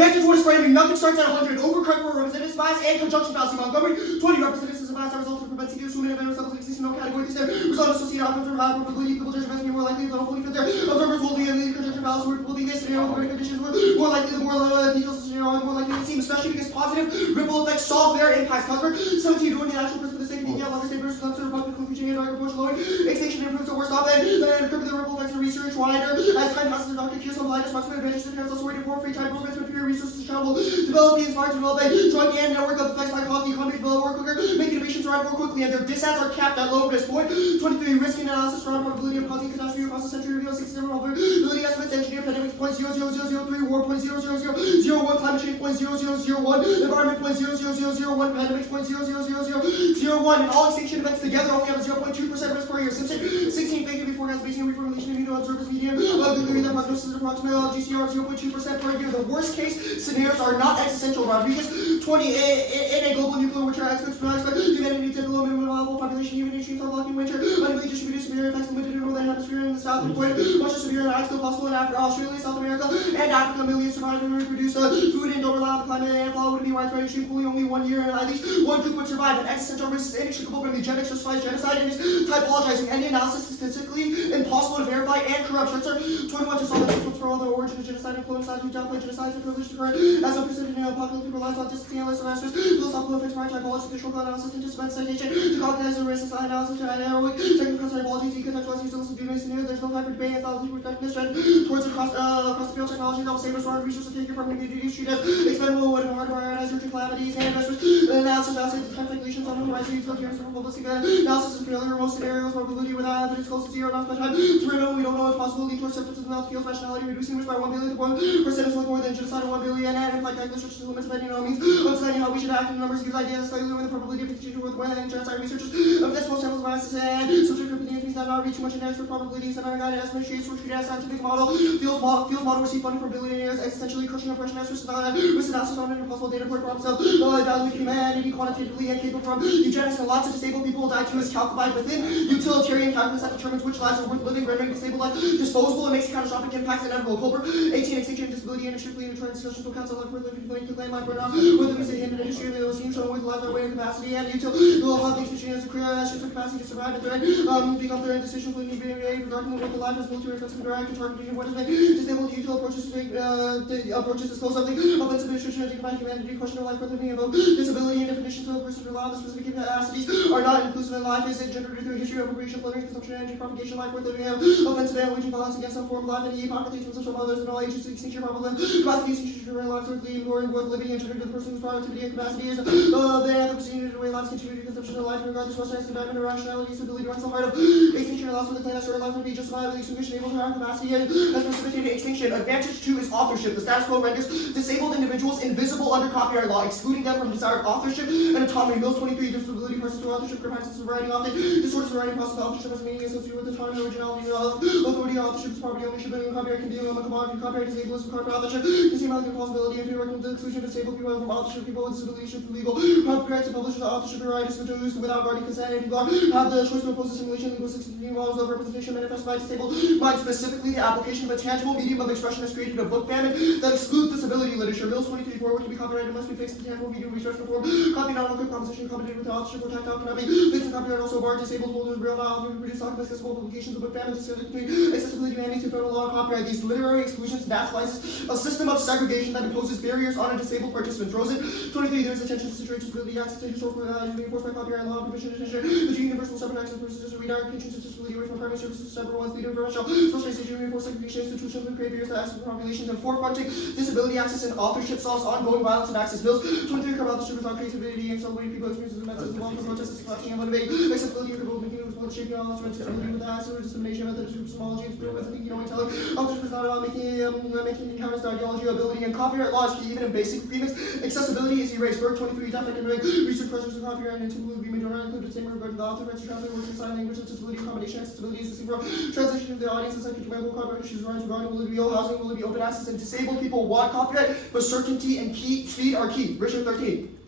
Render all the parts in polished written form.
Advantage 1 is framing. Nothing starts at 100. Overcorrect for representative bias and conjunction fallacy. Montgomery. 20 representatives of bias are results of propensity to assume an event levels existing no category. This result of associated outcomes from high probability. People judge events more likely than hopefully fit there. Observers will be in the conjunction fallacy will be this scenario where conditions were more likely the more details of the scenario are more likely to seem, especially because positive ripple effects solve their impacts. However, 17 doing the actual person for the sake of being longer state versus uncertain public conclusion and dark approach lowering. Extinction improves the worst off and curb the ripple effects of research wider. As time passes, the doctor cures some blindness, proximate advantages to parents also waiting for free time programs with fewer resources to travel. Develop the inspired to develop a joint and network of effects by causing the economy to develop more quicker, make innovations thrive more quickly, and their disads are capped at low risk. Point 23 risk analysis for probability of causing catastrophe across the century reveals 67 probability estimates, engineer pandemics 0.00003, war 0.00001, climate change 0.0001, environment 0.00001, pandemics 0.00001, and all extinction events together only have a 0.2% risk per year. Simpson 16 fake before has basing reformulation of immunoobservers medium, declaring that prognosis is approximately GCR 0.2% per year. The worst case scenarios are not existential. Rodriguez 20 in a global nuclear winter experts do not expect humanity to below minimum allowable population even in extremes of blocking winter, unevenly distributed severe effects limited in northern hemisphere in the south and point much severe and still possible in Africa, Australia, South America, and Africa. Millions survive and reproduce food and don't rely on the climate and fall would be widespread extreme cooling only 1 year and at least one group would survive. An existential risk is inextricable from eugenics, justifies genocide, and is typologizing. Any analysis is statistically impossible to verify and corrupt. Answer 21 to solve the for all the origin of genocide and clonicide who downplay genocide and privilege to correct as a percentage of population relies on distancing analysis of answers, philosophical effects, right typology, visual analysis, participant citation, to cognize the risk of analysis, to heroic, technical typology, decontextualizing useless doing scenarios. There's no time for debate, anthology, protectiveness, trend towards across the field technology that will save us from resources taken from communities, treat as expendable, would hard to prioritize urgent calamities, and investors, analysis, calculations on the horizon, utilitarians for publicity, analysis of failure, most scenarios, probability without evidence close to zero, not much time. 3 no, we don't know if possible, lead towards symptoms of mouth, feels, rationality, reducing risk by 1 billion to 1% is more than genocide of 1 billion, and implied calculus restrictions limits by no means, understanding how we should act in numbers, gives ideas, slightly lower the probability of extinction with when and genocide researchers of decimal samples of biases and social group things that not reach too much index for probabilities and unguided estimate shapes which create a scientific model, field model receive funding for billionaires, existentially crushing oppression as risk analysis on an impossible data point problems of evaluating humanity quantitatively and capable from eugenics, and lots of disabled people will die too is calculated within utilitarian calculus that determines which lives are worth living, rendering disabled life disposable and makes catastrophic impacts inevitable. Culper 18 extinction and disability and strictly neutral discussions will counsel life worth living to claim life or not with the in the history of the scene showing with life weight and capacity and util will have things machine as a career ships of capacity to survive and threat become their decisions when you be regarding what the life is military offensive direct and targeting what is made disabled util approaches to take approaches to disclose something offensive administration and divine humanity question of life worth living about disability and definitions of a person to allow the specific capacities are not inclusive in life is it gendered through history of appropriation flooding consumption energy propagation life worth living offensive and waging violence against some form of life and hypocrisy from some others and all ages extinction problem capacity extinction to lives worth living worth living and gendered to the person's productivity and capacity is they have the procedure to way lives continue to consumption of life regardless of what's environment or rationality stability runs the heart of extinction allows for the planet or life to be justifiably extinguished able to have capacity and has precipitated extinction. Advantage 2 is authorship. The status quo renders disabled individuals invisible under copyright law, excluding them from desired authorship and autonomy. Mills 23 disability persons to authorship practices of writing often disorders of writing process of authorship as meaning associated with autonomy, originality, authority, authorship, property ownership, and copyright can be a commodity. Copyright disabled from corporate authorship. The same amount of possibility if you work with the exclusion of disabled people from authorship, people with disabilities should be legal. Copyright to publish the authorship and writers to use without guarding consent and people have the choice to oppose the simulation linguistics models of representation manifest by disabled mind, specifically the application of a tangible medium of expression has created a book famine that excludes disability literature. Mills 23 for which to be copyrighted must be fixed in tangible medium of expression form. Copy not only composition accommodated with the authorship or tactile cannot be fixed in copyright also bar disabled holders real not to reproduce documents accessible publications of book famine accessibility demanding to federal law and copyright. These literary exclusions naturalizes a system of segregation that imposes barriers on a disabled participant. Rosen 23 there is attention to situation disability access to historical reinforced by copyright law and provision attention the universal separate access versus redirect patrons of disability away from primary services separate ones leader commercial socialization reinforced segregation institutions and create barriers to access to populations and forefronting disability access and authorship solves ongoing violence and access. Mills 23 come out the shivers on creativity and celebrating people experiences and methods of welcome protests collecting and motivating accessibility of the making of shaping all instruments disability with access or dissemination methods of epistemology and spirit thinking knowing telling authorship is not about making encounters to ideology ability and copyright laws key even in basic agreements accessibility is erased. Work 23 definite research pressures of copyright and typical agreement are not included same regard to the author rights to translate works in sign language accessibility accommodation accessibility is the same translation of the audience is like a copyright issues regarding will it be real housing will it be open access and disabled people want copyright but certainty and speed are key. Richard 13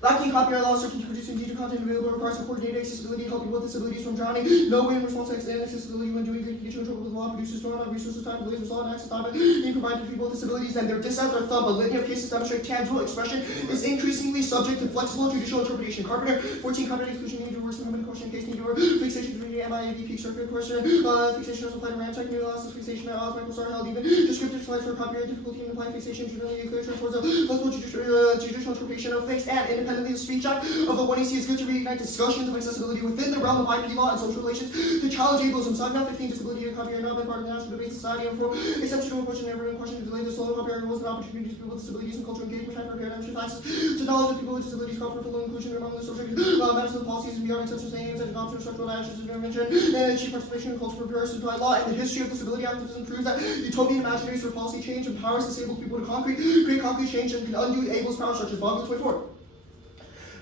Lacking copyright laws searching to produce digital content available requires coordinated accessibility, helping with disabilities from drowning. No way in response to extended accessibility when doing good, get you in trouble with law. Producers don't have resources, time, delays, result, and access time being provided to people with disabilities, and their dissent or thumb. A litany of cases demonstrate tangible expression is increasingly subject to flexible judicial interpretation. Carpenter, 14 copyright exclusion need to worsen movement question case need to work. Fixation to MIAV peak circuit question. Fixation doesn't apply to ramcheck, new analysis, fixation at odds, microstar held even. Descriptive slides for copyright difficulty in applying fixation generally a clear trend towards a flexible judicial interpretation of fixed and independently of speech act of the 1AC is good to reignite discussions of accessibility within the realm of IP law and social relations to challenge ableism. So 15 disability and copyright not been part of the national debate society and for exception to a question never been questioned to delay the solo copyright rules and opportunities for people with disabilities and cultural engagement time for paradigm shift access to knowledge that people with disabilities call for full inclusion among the social matters of policies and beyond such as aims and adoption of structural actions of intervention and achieve participation in cultural affairs to apply law and the history of disability activism proves that utopian imaginaries for policy change empowers disabled people to create concrete change and can undo ableist power structures. Volume 24.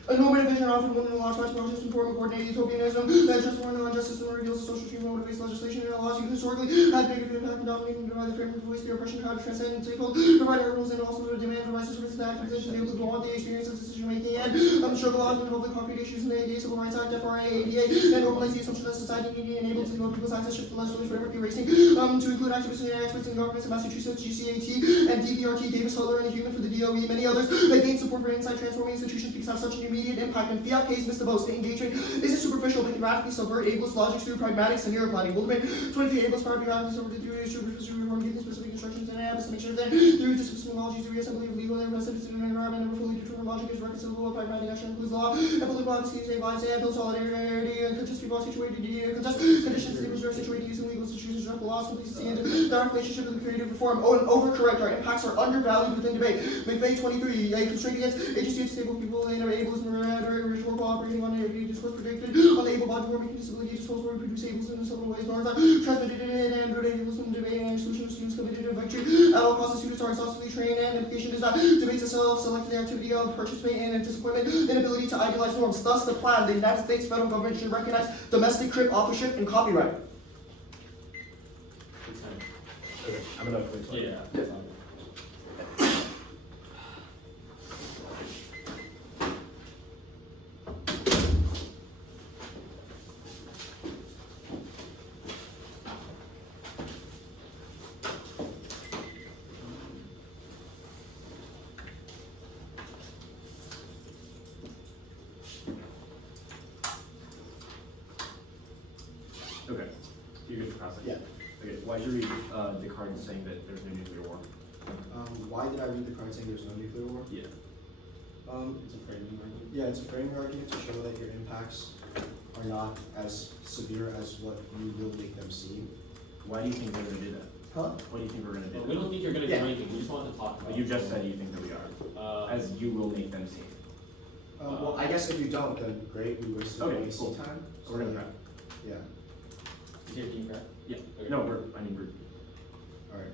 A normative vision often one in a large process and form of coordinated utopianism that transforms injustice and reveals the social treatment motivates legislation and allows you historically had negative impact and dominating by the framework of voice the oppression how to transcend and stakehold provide rules and also the demand for services and activists to be able to go on the experience of decision making and struggle laws involve the concrete issues in the ADA Civil Rights Act, FRA, ADA, and normalize the assumption that society needed and able to devote people's access shift the legislative framework erasing to include activists and experts in governments in Massachusetts, GCAT, and DVRT, Davis Fuller, and the Human for the DOE, many others that gain support for inside transforming institutions because have such an immediate impact. And fiat case missed the most. The engagement isn't superficial, but can radically subvert ableist logics through pragmatic scenario planning. Ultimate 23 ableist power be radically subverted through reform, giving specific instructions and habits to make sure that through disciplinologies, reassembly of legal and residents in an environment never fully determined logic is reconcilable, pragmatic action includes the law, and political advocacy, advice, and build solidarity, and contest people situated, contest conditions, statements are situated using legal institutions, direct laws, complacency, and direct relationship with the creative reform. Oh, and overcorrect, our impacts are undervalued within debate. McVeigh 23, a constraint against agency of disabled people and their ableism and ritual cooperating on a discourse predicted on the able body forming disability discourse where we produce ableism in several ways. Norms are transmitted and rooted ableism debate and exclusion of students committed to victory. At all costs, the students are exhaustively trained and implication is that debates itself select the activity of participant and disappointment, inability to idealize norms. Thus, the plan, the United States federal government should recognize domestic crip authorship and copyright. Okay, I'm gonna click. Yeah. Okay, you're good to process? Yeah. Okay, why'd you read the card saying that there's no nuclear war? Why did I read the card saying there's no nuclear war? Yeah. It's a framing argument. Yeah, it's a framing argument to show that your impacts are not as severe as what you will make them seem. Why do you think we're gonna do that? Huh? What do you think we're gonna do? We don't think you're gonna do Yeah. anything, we just want to talk about But you just said you think that we are, as you will make them seem. Well, I guess if you don't, then great, we wasted Okay, AC cool. time. So we're gonna try. Yeah, Is your team correct? Yeah. Okay. No, we're alright.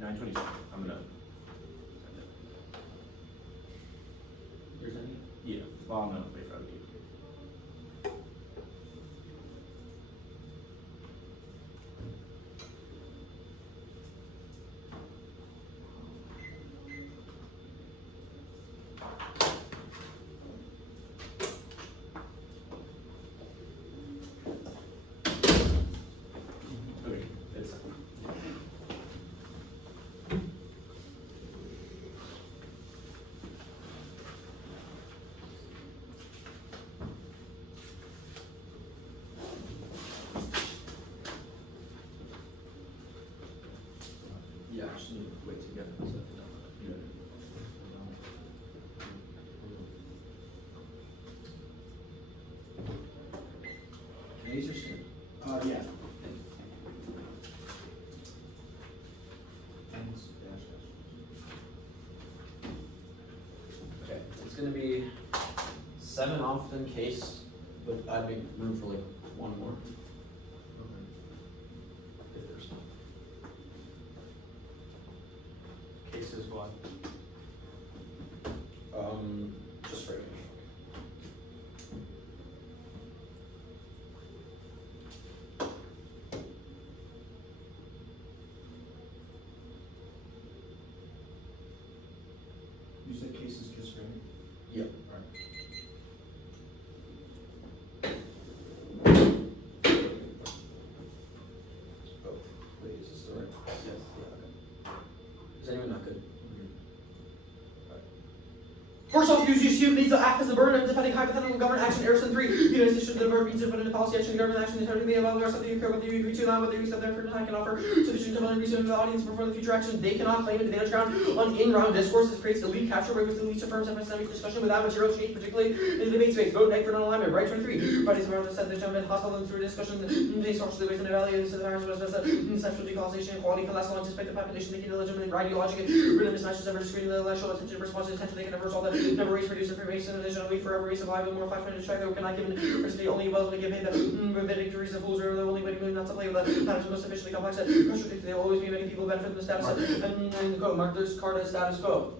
9:27. I'm gonna. You're sending it? Yeah. Well, I'm gonna wait for you. Okay, it's. Yeah, I just need to wait to get it. Yeah. Can I use your shit? Yeah. Okay, it's gonna be 7 off in case, but I'd make room for like 1 more. If there's one. Cases what? Just right. You said cases just framing? Yep. Alright. Oh, wait, is this the right? Yes. Yeah, okay. Is anyone not good? First off, UGCU needs to act as the burden of defending hypothetical government action. Errors 3. The United States should never be to put into policy action. Government action determining the above are something you care whether you agree to or not, whether you accept their first time can offer sufficient compelling reason to the audience before the future action. They cannot claim advantage ground on in-round discourses creates elite capture rate within each firm's epistemic discussion without material change, particularly in the debate space. Vote NEG for non-alignment. Right 23. Parties around the said the gentleman hostile and through discussion they socially ways and evaluate the powers of sexual decolonization equality can last long despite the population making illegitimate ideological written mismatches ever discreting the intellectual attention response to they can never solve that never raise produce information and additionally forever raise survival more flashpoint to track that cannot give an recipe only wells when they give in the Vedic degrees of fools are the only way to move not to play with that not most sufficiently complex that contradict there will always be many people benefit from the status and the quote mark this card as status quo.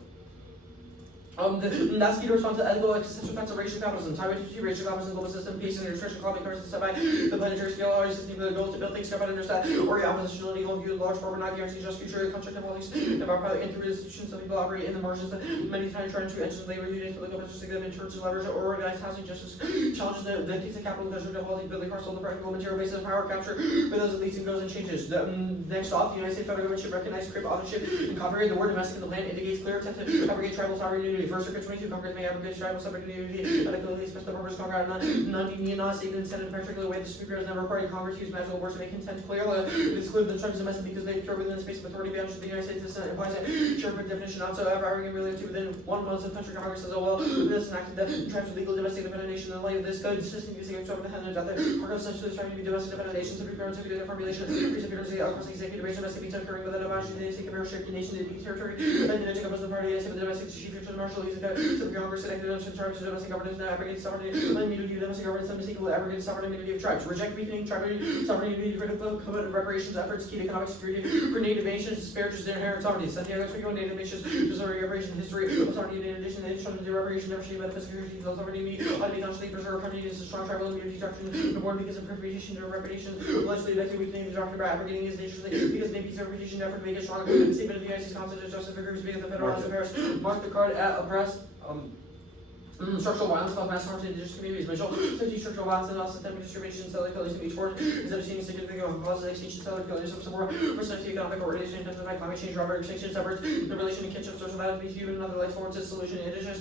That's key to respond to ethical existential effects of racial capitalism. Time to racial capitalism, global system, peace and nutrition, climate crisis, set by the planetary scale, our system, the goal to build things, covered understand, or oppositional legal view, large power, not guarantee just future, constructive policies, of our private into institutions, some people operate in the margins that many times trying to enter labor unions, political interests, them in terms of leverage, or organized housing justice, challenges the case of capital, constructive policy, building across all the practical material basis of power capture, for those elites and goes and changes. Next off, the United States federal government should recognize crip authorship and copyright. The word domestic in the land indicates clear attempt to abrogate tribal sovereignty unity. First Circuit 22, Congress may abrogate tribal sovereignty unity, adequately special purpose, Congress, non-union, non-state, and Senate, in particular way the Speaker has never required Congress to use magical words to make intent clear, exclude the tribes domestic because they throw within the space of authority beyond the United States. The Senate implies a sharper definition, not so ever arguing related to within 1 month of country. Congress says, oh well, this enacted that tribes are legal domestic dependent nation in the light of this code system using it over the hand that the Congress essentially is trying to be domestic dependent nations of requirements of the formulation pre-appearance across the executive branch domestic beats occurring within a bunch of the state of shared nation in the territory and the United Government Party as the domestic chief marshal using the Congress elected in charge of domestic governance and abrogate sovereignty and immunity of domestic governance and mistakenly abrogate sovereign immunity of tribes. Reject weakening tribal sovereignty, rid of the reparations efforts, keep economic security for native nations, disparages their inherent sovereignty. Santiago speaking on native nations, preserve reparation history of sovereignty. In addition, they show the reparation diversity metaphysical details sovereignty, ought to be constantly preserved. Harmony is a strong tribal immunity doctrine, born because of perpetuation or reputation, allegedly effective weakening the doctrine by abrogating his natures because they peace reputation effort to make it stronger. Statement of the United States Constitution justice for groups being the federal House of Paris. Mark the card at abreast. Structural violence caused mass harm to indigenous communities. Mitchell, 50 structural violence and systemic distribution, cellular killers of each word is of seeing significant causes of extinction, cellular killers of support, percentage economic organization, intensified climate change, robbery, extinction, efforts, the relation to kinship, social violence, human and other life forms, solution, indigenous,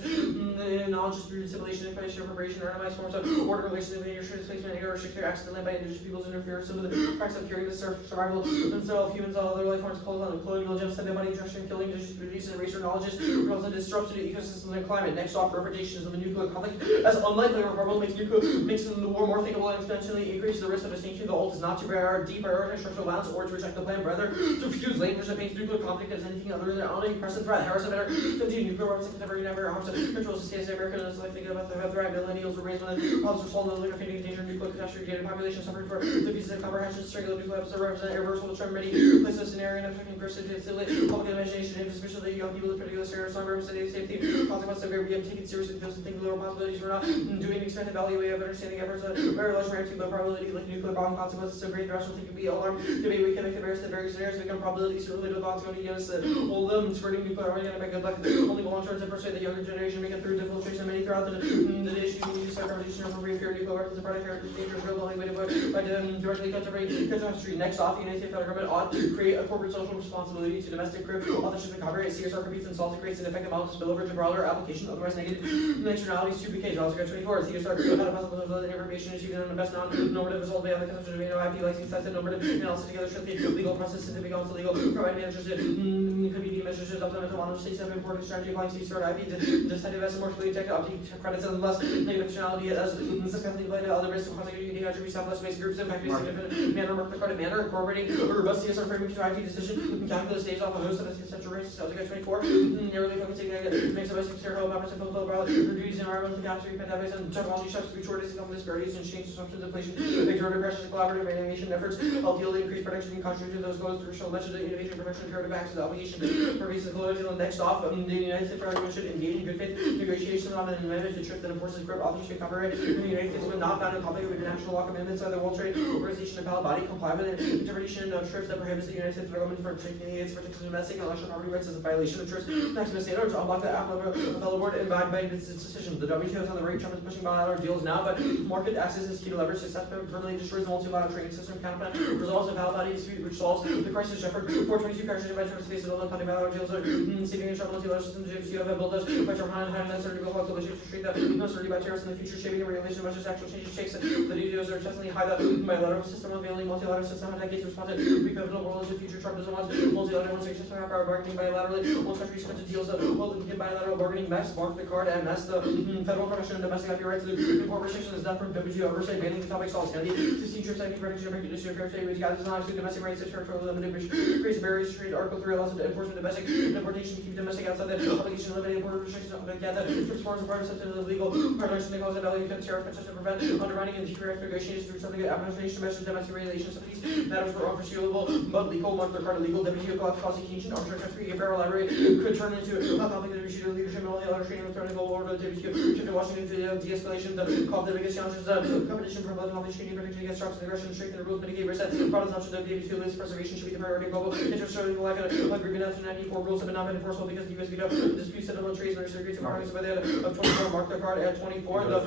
knowledge, distributed civilization, information, preparation, randomized forms of order, relations, leadership, displacement, error, restricted access to land by indigenous peoples, interference, some of the practice of curing the survival themselves, humans, all other life forms, colonial genocide, body destruction, killing indigenous communities, and race or knowledges, results in disruption to ecosystems and climate. Next off, reputations of a nuclear conflict as unlikely or probable makes the war more thinkable and exponentially increases the risk of extinction. The ult is not to deprioritize structural violence or to reject the plan, rather to refuse language that paints nuclear conflict as anything other than an omnipresent threat. Harris better continue nuclear weapons never harms controls the states of America and is like thinking about the threat. Millennials were raised when the problems were solved in the liquor danger nuclear catastrophe data population suffering for the pieces of comprehension strangle nuclear weapons that represent irreversible trend ready place of scenario and affecting person to stimulate public imagination and especially young people with particular stereotypes representing safety consequences of being taken seriously because think lower possibilities we're not doing expanded value way of understanding efforts that very large ramping low probability like nuclear bomb consequences so great rational think can be alarmed debate we can make the various scenarios become probabilities related to bonds going to use hold them spreading nuclear army and make good luck only long terms and persuade the younger generation make it through infiltration many throughout the issue use start revolution over pure nuclear weapons and product characters dangerous real only way to avoid by directly country next off the United States federal government ought to create a corporate social responsibility to domestic crew authorship and copyright CSR competes and salty creates an effective model to spillover to broader application otherwise negative externalities to BKs also got 24 CSR how to possible information is even on the best non-normative result by the consumption of IP license sites and normative analysis together should be legal process specific also legal provide managers could be measures of fundamental model states have important strategy applying CSR IP to decided as more fully detected object credits and less negative externality as successfully related to other risks of causing unity attributes southwest space groups impacting significant manner mark the credit manner incorporating a robust CSR framework to IP decision calculate stays off a host of a central race also got 24 narrowly focusing makes the best exterior members and fulfill broad reduce environmental catastrophe pandemics and technology shocks through shortages income disparities and change assumptions inflation exerted pressures collaborative innovation efforts LTL increase production and contribution to those goals through shall mention the innovation production imperative acts of the obligation pervasive colonial next off the United States federal government should engage in good faith negotiations on an amendment to trip that enforces grip authorship copyright in the United States when not found in conflict with international law amendments by the World Trade Organization and appellate body comply with an interpretation of trips that prohibits the United States federal government from taking its particular domestic and intellectual property rights as a violation of trips maximum standards to unblock the appellate board and by its decision. The WTO is on the right. Trump is pushing bilateral deals now, but market access is key to leverage success permanently destroys the multilateral trading system counterpart resolves the appellate body dispute which solves the crisis effort 422 crashes by Trump's face of the country bilateral deals are saving the trouble multilateral system to WTO have built us by Trump and necessary to go hard coalition to treat that uncertainty by terrorists in the future shaping the regulation of measures actual changes shakes the WTOs are testing high the bilateral system unveiling multilateral system and decades respond to pivotal world in the future Trump doesn't want multilateral system power bargaining bilaterally all countries come to deals that will begin bilateral bargaining mess mark the card and mess the federal commission and domestic IP rights to incorporation is done from WTO oversight banning the topic solves Kennedy 16 trips I think production of issue of fair trade which guides not include domestic rights to territorial limited which creates barriers to trade article 3 allows enforcement domestic importation keep domestic outside the obligation limiting import restrictions again that trips forms of part of illegal partners and cause value to tariff to prevent undermining and deter negotiations through something administration measures domestic regulations of these matters were unforeseeable but legal mark the card illegal WTO prosecution arbitrary country a federal library could turn into a conflict of issue leadership and all the other training with turning global order WTO shift to Washington to de-escalation the called the biggest challenges competition from both knowledge training protection against trucks and aggression strengthen the rules mitigate reset broad assumption that WTO list preservation should be the priority of global interest in life and agreement after 94 rules have not been enforceable because the US veto disputes settlement trees and agreed to markets by the end of 24 mark the card at 24 the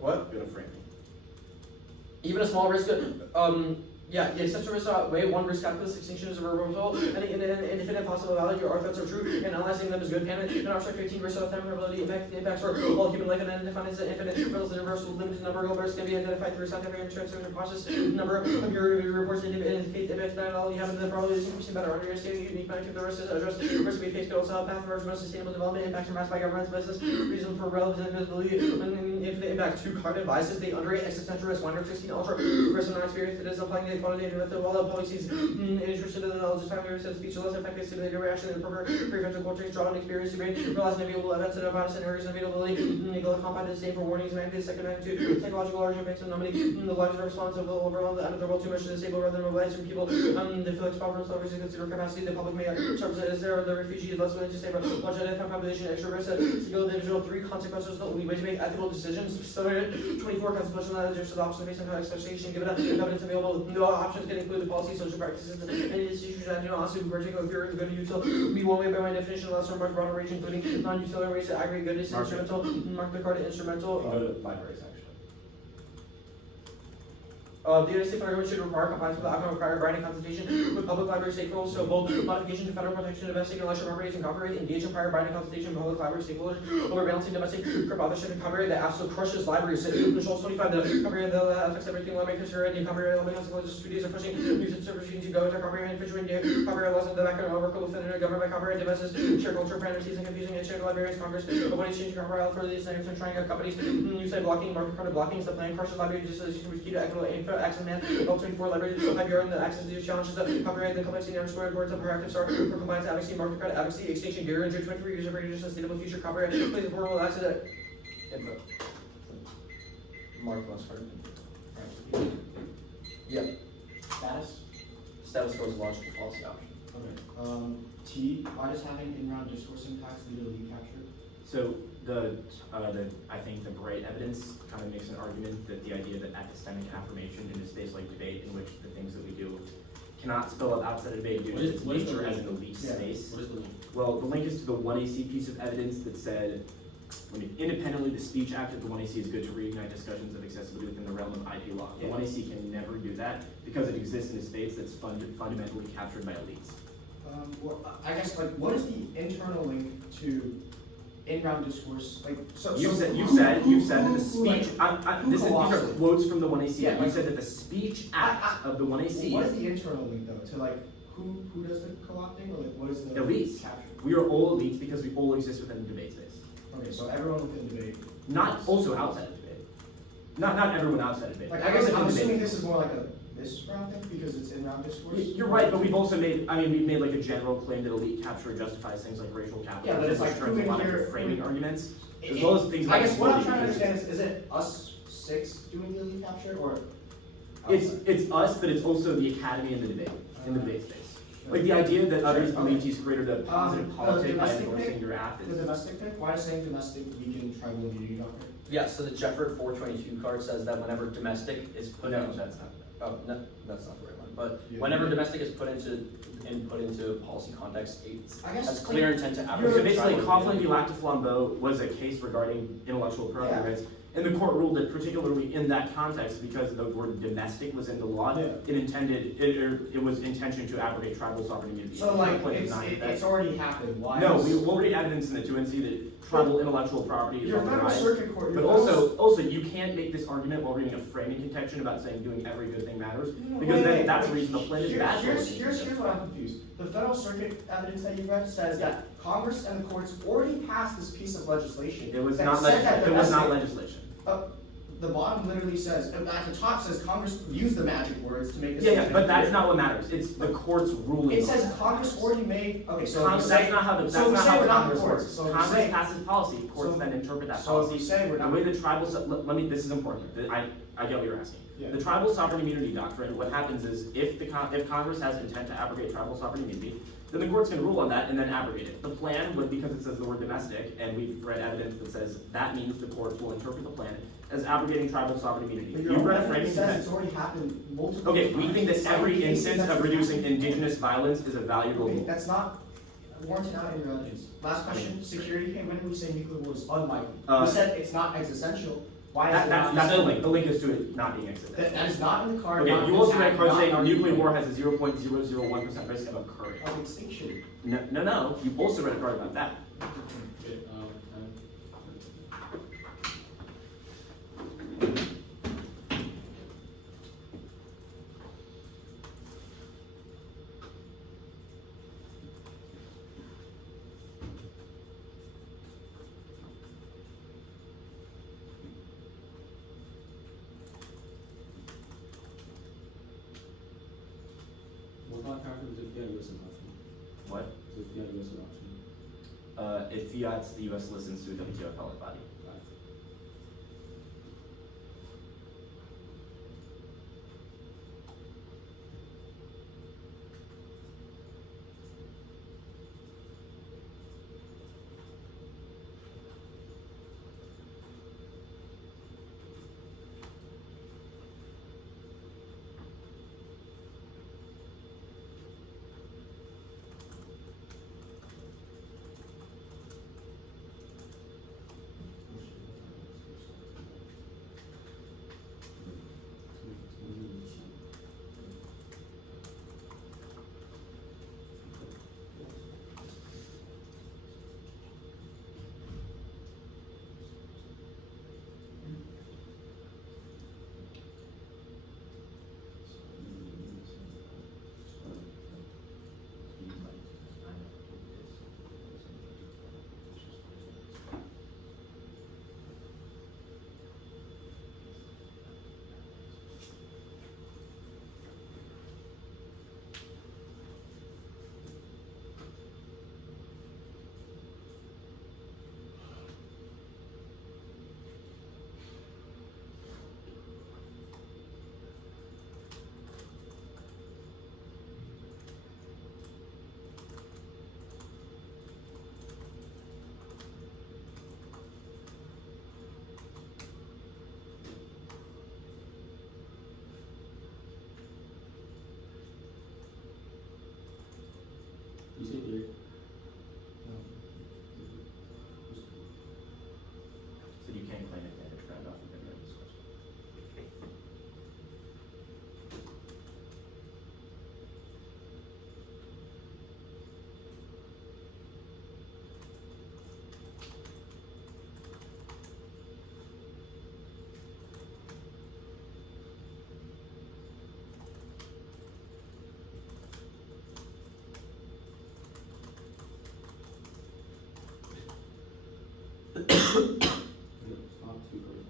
what? Good framing. Even a small risk yeah, such a risk way one risk calculus extinction is irreversible and infinite possible value your threats are true and analyzing them is good canon and our 15 risk of vulnerability impacts for all human life and then defined as an infinite riddles and universal limited number of risks can be identified through scientific and transfer process number of your reports indicate the impact that all you have in the probability is increasing better understanding unique benefit of the risks address risk of case could also path towards most sustainable development impacts are masked by governments business reason for relative visibility and if the impact to carbon biases they underrate existential risk 116 ultra risk and non-experience it is applying the quantitative method while the policies interested in the knowledge of time said speech less effective stimulated reaction and prefer prevention cortex draw and experience to realize available events and about scenarios and availability equal compound the same for warnings magnitude second magnitude psychological argument based on nobody the largest response of the overall the end of the world too much to disable rather than mobilize from people the Felix problems obviously consider capacity the public may represent as there the refugee is less willing to save a large identified population extra risk skill individual 3 consequences the only way to make ethical decisions started 24 consequences that are the option based on how expectation given evidence available no options can include the policy social practices and institutions that do not also in particular fear and good util be one way by my definition less or much broader range including non-utilitarian ways to aggregate goodness instrumental mark the card instrumental Go to libraries actually. The United States federal government should require compliance with the outcome of prior binding consultation with public library stakeholders. So both modification to federal protection of domestic intellectual property and copyright, engage in prior binding consultation with public library stakeholders over balancing domestic authorship and copyright that absolutely crushes libraries. Controls 25, the copyright that affects everything lawmakers history and the copyright law because the studios are pushing music services to go into copyright infringement, copyright laws in the background overcome within government by copyright devices, share culture, fantasies, and confusing and share libraries, Congress, avoiding changing copyright for these and trying out companies, you say blocking, market credit blocking is the plan, crushes library legislation which key to equitable aim for access man, all 24 libraries, IPR and the access to these challenges of copyright, the complexity and square words of proactive star for compliance, advocacy, market credit, advocacy, extinction, gear, and 23 years of regulation, sustainable future copyright, plays portable access to info. Mark last card. Right. Yeah. Status? Status goes logical policy option. Okay. T, why does having in-round discourse impacts lead to lead capture? So I think the bright evidence kind of makes an argument that the idea that epistemic affirmation in a space like debate, in which the things that we do cannot spill up outside of debate due to its nature as an elite space. What is the link? Well, the link is to the 1AC piece of evidence that said, independently, the Speech Act of the 1AC is good to reignite discussions of accessibility within the realm of IP law. The 1AC can never do that because it exists in a space that's fundamentally captured by elites. Well, I guess, like, what is the internal link to in-round discourse? Like, You've said that the speech. These are quotes from the 1AC. Yeah, you said that the Speech Act of the 1AC. What is the internal link though? To like who does the co-opting, or like what is the elites? Capture? We are all elites because we all exist within the debate space. Okay, so everyone within debate. Not also outside of debate. Not everyone outside of debate. Like, I guess I'm assuming this is more like this round thing because it's in-round discourse. You're right, but we've also made. We've made like a general claim that elite capture justifies things like racial capitalism. Yeah, but it's like a lot of framing arguments, as well as things. I guess what I'm equality, trying to understand is it us 6 doing the elite capture, or it's us, but it's also the academy and the debate in the debate space. Like the idea that others elites created a positive politic by endorsing your act. The domestic pick. Why does saying domestic weaken tribal immunity doctrine? Yeah, so the Jefford 422 card says that whenever domestic is put No, into, that's not. oh no, that's not the right one. But Yeah. whenever domestic is put into policy context, it's I guess has clear intent to So abrogate basically, tribal Coughlin v. immunity. Lactaflambeau was a case regarding intellectual property Yeah. rights, and the court ruled that particularly in that context, because the word domestic was in the law, Yeah. it was intention to abrogate tribal sovereign immunity. So like Court denied that. it's already happened. Why? No, is- we already evidence in the 2NC that tribal intellectual property is Your on the federal rise. circuit court. But your also, you can't make this argument while reading a framing contention about saying doing every good thing matters, because then that's the reason the plan is bad. Here's what I'm confused. The federal circuit evidence that you read says that Congress and the courts already passed this piece of legislation. It was that not said that it was not domestic- legislation. The bottom literally says, at the top says Congress used the magic words to make this. Yeah, but that's not what matters. It's the court's ruling. It says Congress already made, okay, so Congress, we that's say, not how the so we say Congress we're not the works. courts. So we Congress say- passes policy, courts so- then interpret that so we policy. say we're The not. way the tribal, let me, this is important. I get what you're asking. Yeah. The tribal sovereign immunity doctrine, what happens is if Congress has intent to abrogate tribal sovereign immunity, then the courts can rule on that and then abrogate it. The plan would, because it says the word domestic, and we've read evidence that says that means the courts will interpret the plan as abrogating tribal sovereign immunity. But You your read a argument framing says convention. it's already happened multiple Okay, times. we think that Some every cases instance that's of reducing happened. indigenous violence is a valuable. Okay, that's not warranted out in your evidence. Last question, security, hey, when did we say nuclear war is unlikely? We said it's not existential. Why is it not? That's the link. The link is to it not being accidental. That is not in the card. Okay, not you in also the read act, cards not saying in our nuclear agreement. war has a 0.001% risk of occurring. Of extinction. No. You also read a card about that. What about character is if the US is option? What? If the US is option. If fiat's the U.S. listens to a WTO appellate body. Right. It's not too great.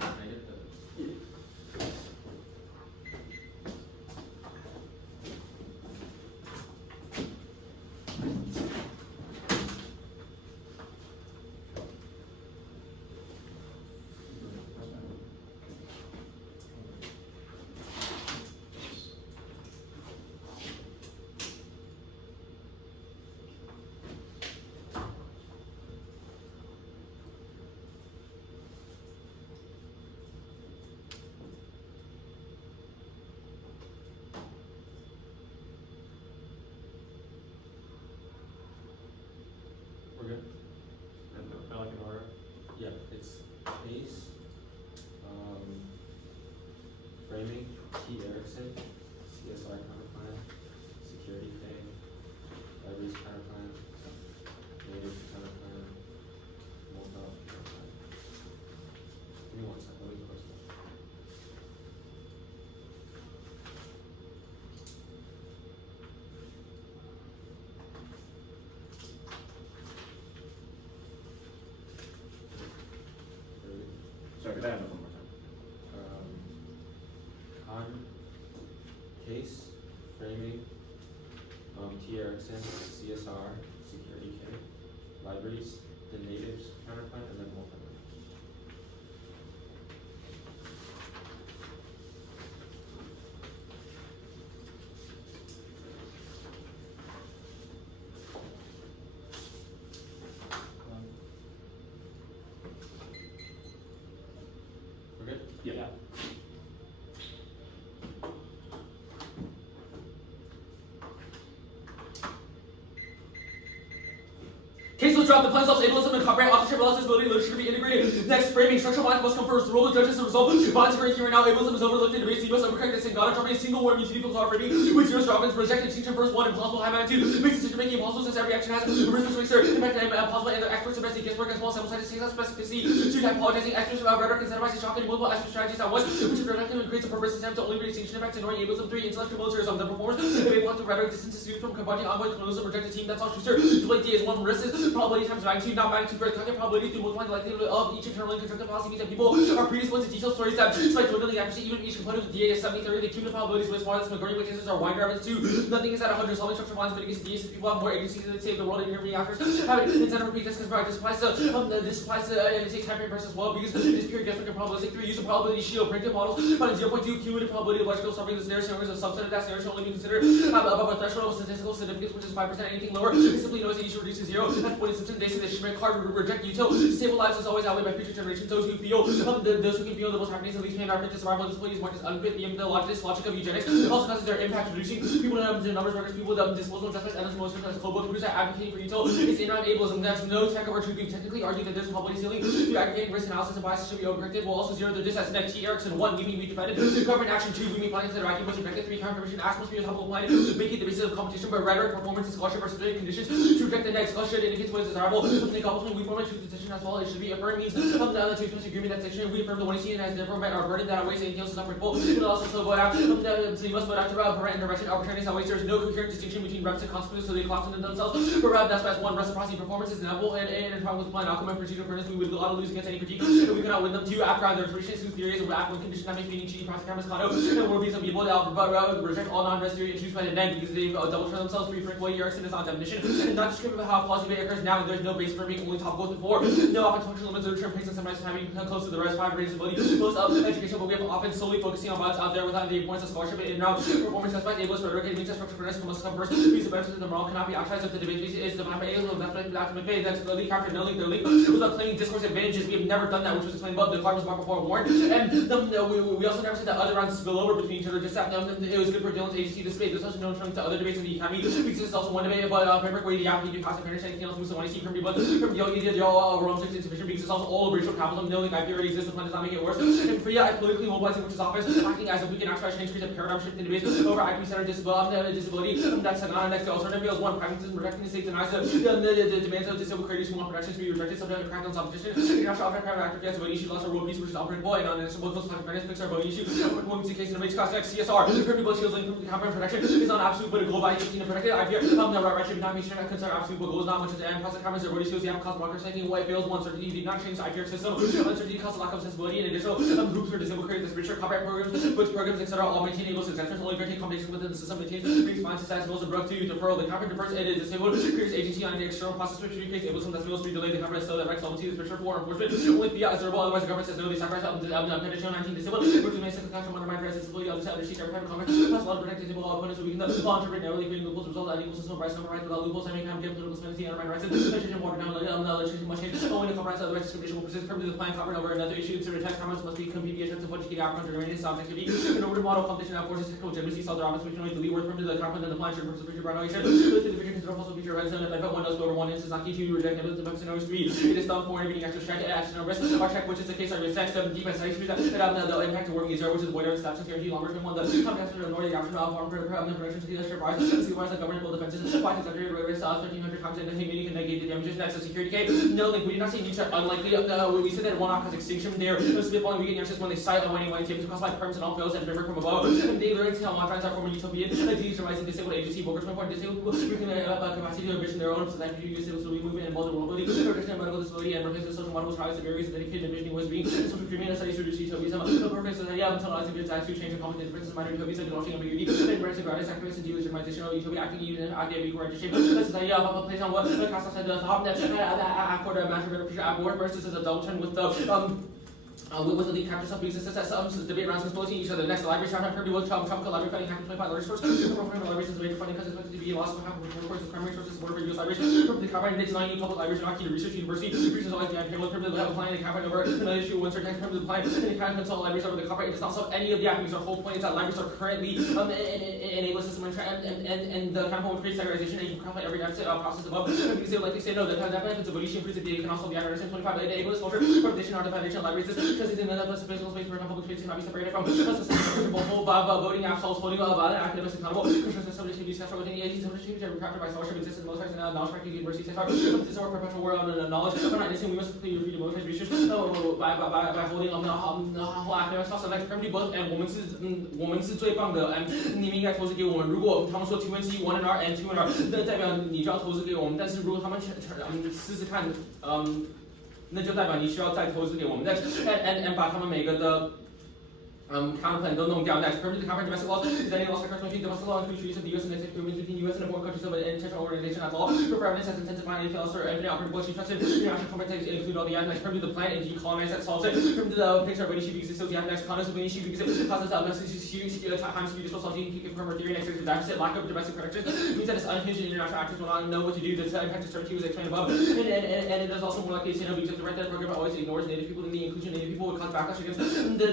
I get that. We're good? I like an order. Yeah, it's case, framing, T. Erickson, CSR counterplan, security thing, libraries counterplan, native counterplan, multi counterplan. Give me 1 second, let me close that. Ready? Sorry, could I have that one more time? On case, framing, T. Erickson, CSR, security K, libraries, the natives counterplan, and then multi. We're good? Yeah. Case will drop the plans of ableism and copyright authorship allows disability literature to be integrated. Next, framing. Structural violence must come first. The role of judges to resolve violence occurring here and now. Ableism is overlooked in debates. The U.S. overcorrected saying God Germany single war means people already. With zero droppings, rejected extinction first one, impossible high magnitude. Makes decision making impossible since every action has a risk to waste impact and impossible and the experts are best guesswork as well. Simultaneous takes out specificity. Two type apologizing experts about rhetoric incentivizing shocking multiple expert strategies at once, which is reductive and creates a purpose attempt to only reach extinction impacts, ignoring ableism. 3. Intellectual militarism. The performance of a collective rhetoric distances students from combating ongoing colonialism. Rejected team. That's all Schuster. Debate D is 1 risks. Probability times magnitude. Not magnitude for the collective probability through multiplying the likelihood of each internal and constructive policy means that people are predisposed to detailed stories that despite dwindling accuracy, even if each component of the DA is 70-30, the cumulative probabilities with smaller than majority of cases are wide garbage. 2. Nothing is at 100. Solving structural lines mitigates the DA since people have more agency to save the world and intervening actors. Having incentive repeat this because this applies to and it takes time frame as well because it is pure guesswork and probabilistic. 3. Use of probability shield predictive models. Finding 0.2 cumulative probability of logical solving the scenarios of subset of that scenario should only be considered above a threshold of statistical significance, which is 5%. Anything lower is simply knows that you should reduce to 0. That's what Simpson. They say that Schmidt card reject util. Stable lives is always outweighed by future generations. Those who feel those who can feel the most happiness and least pain are fit to survival and disability is marked as unfit. The logic of eugenics also causes their impact reducing people to numbers workers, people with disposable adjustments, and emotions as Kobo who's advocating for util. It's in ableism. There's no tech or truth. We technically argue that there's probability ceiling through aggregating risk analysis and biases should be overcorrected. We'll also zero the dis as NEG T. Erickson. 1. We mean we defended. Government action. 2. We mean planning that vacuum was rejected. 3. Confirmation acts must be helpful applied. Making the basis of competition, but rhetoric, performance, and scholarship are specific conditions to reject the NEG. Scholarship indicates what is desirable. The accomplishment we form a truth decision as well. It should be affirmed means the other two agreement that section we affirm the one you see and has never met our burden that outweighs anything else is unbreakable. It will also so vote out. So you must vote out to prevent intervention opportunities outweighs. There is no coherent distinction between reps and consequences, so they collapse within themselves. For rep, that's why 1. Reciprocity performance is inevitable and in problem with the plan outcome and procedural fairness. We would ought to lose against any critique. And we cannot win them. 2. After either traditions whose theories will act one condition that makes meaning cheating process cameras condo. And will be some people that reject all non-rest theory and choose by the NEG because they double turn themselves. 3. Frank William Erickson is on definition and not descriptive of how plausible occurs now. there's no basis for being only top goal to 4. No offense function limits the return pace and sometimes having close to the rest 5 rates ability. Most of education, but we have offense solely focusing on balance out there without the importance of scholarship and in-round performance aspect. Ableist rhetoric means that structure for next must come first. Because the benefits of the moral cannot be actualized if the debate is defined by able left McVeigh. That's the league capture, no link, their league. Without claiming discourse advantages, we have never done that, which was explained above. The card was marked before warned. And we also never said that other rounds spill over between each other. Just that it was good for Dylan's agency to debate. There's also no term to other debates in the academy. Because it's also one debate, but framework where you have to do cost of fairness, anything else moves to 1 from you, but from the Rome 6 insufficient because it's also all racial capitalism, no link IP already exists, the plan does not make it worse. And for I politically mobilizing, which is office, acting as if we can actually increase a paradigm shift in debates over IP centered disability. That's not an next alternative. Feels one pragmatism, protecting the state denies the demands of disabled creators who want protections to be rejected, subject to crackdowns competition. International operative private active against voting issue, loss of world peace, which is operable and unanswerable close to fairness, fix our voting issue. One the case in a major cost CSR. Currently, both shields and comprehensive protection is not absolute, but a global ID to protect it. I fear the right should not be sure that concern absolute, but goals not much as the end process comments. Everybody shows you have cost blockers, saying what fails one certainty did not change the IPR system. Uncertainty causes lack of sensibility and additional groups for disabled creators, richer copyright programs, books programs, etc. All maintain able successors, only granting combination within the system maintains brings fine society goals and broke to deferral. The copyright defers and disabled creators agency on the external process which indicates able to that's be delayed. The copyright so that right solvency is richer for enforcement. Only fiat is durable, otherwise the government says no. They sacrifice petition 19 disabled, which may second contract undermine rights disability of the set undersea private commerce. Plus law to protect disabled all opponents who weaken the law interpret narrowly creating loopholes result in unequal system of rights compromise without loopholes. I mean, kind of get political spending undermine rights and legislation water down legislation must change. Only the compromise of the rights discrimination will persist. Permanently the plan copyright over another issue. Consider text comments must be completely of what you get outcomes remaining subject to be in order to model competition that forces technical legitimacy. Solve the office which can only delete words from the component and the plan should purpose future violation. The division consider also future resident if I bet one does go over 1 inch is not key to reject evidence of episode 3. It is done for everything extra check action or risk. Our check which is the case of sex 7 defense studies the impact of working is 0, which is avoidance steps and guarantee longer term 1 the comprehensive ignore the option of armed prevention to the rise the governmental defenses 5 consecutive rates 1,300 times in the meaning can negate the damages next to security K. No link, we did not say nukes are unlikely. We said that one off has extinction there. Spitballing we get answers when they cite the winning tables caused by perms and all fails and river from above. They learn to tell montrons are former utopian. Decentralizing disabled agency, Boger's point disabled people. We can capacity to envision their own so that you disabled will be movement and vulnerability, protection and medical disability and replace the social models rise of areas of dedicated envisioning was being social criminal studies to reduce utopianism. The perfect society internalizing its attitude change and common differences minor utopias and launching ambiguity and embracing artists activists and delegitimization of utopia acting even active equal right to shape. Society plays on what Castro said the top net accord of master beneficial at war versus as a double turn with with the lead capture stuff because it says debate rounds exploiting each other. Next, the library start Kirby will Trump library funding half 25 library source. The program libraries is major funding because it's expected to be lost for half of the course of primary sources for US libraries. From the copyright index 90 public libraries are not key to research university. Research is always behind payload permit will have applying the copyright over another issue once or text permit applying any kind of consult libraries over the copyright. It does not solve any of the activities. Our whole point is that libraries are currently in a system and the kind of create segregation and you can calculate every process above because they would likely say no, that benefits of Venetian proves that they can also be under 25 but enable this culture for addition or foundation libraries because it's in another physical space where public space cannot be separated from voting absolves voting academics accountable Christians and subjects to be discussed within the agencies of which are crafted by scholarship exists in most parts and knowledge practice universities this is our perpetual war on knowledge but not innocent we must complete your freedom of research by holding whole academic stuff so next primary book and 我们是最棒的 and 你们应该投资给我们如果他们说 2NC 1NR and 2NR 那代表你就要投资给我们但是如果他们试试看那就代表你需要再投资给我们 and 把他们每个的counterplan don't know down next. Permanently covering domestic laws is any laws that between domestic law and treaties of the U.S. and its agreements between U.S. and foreign countries of an international organization as law. For evidence has intensifying anything else or any operative bullshit trusted international competence include all the next. Permanently the plan and decolonize that solves it. From the picture of any issue because the next condos of any issue because it causes times to be disposed of keep from theory next to deficit lack of domestic protection means that it's unhinged and international actors will not know what to do. The impact of certainty was explained above and it is also more likely to know because the right that program always ignores native people and the inclusion of native people would cause backlash against the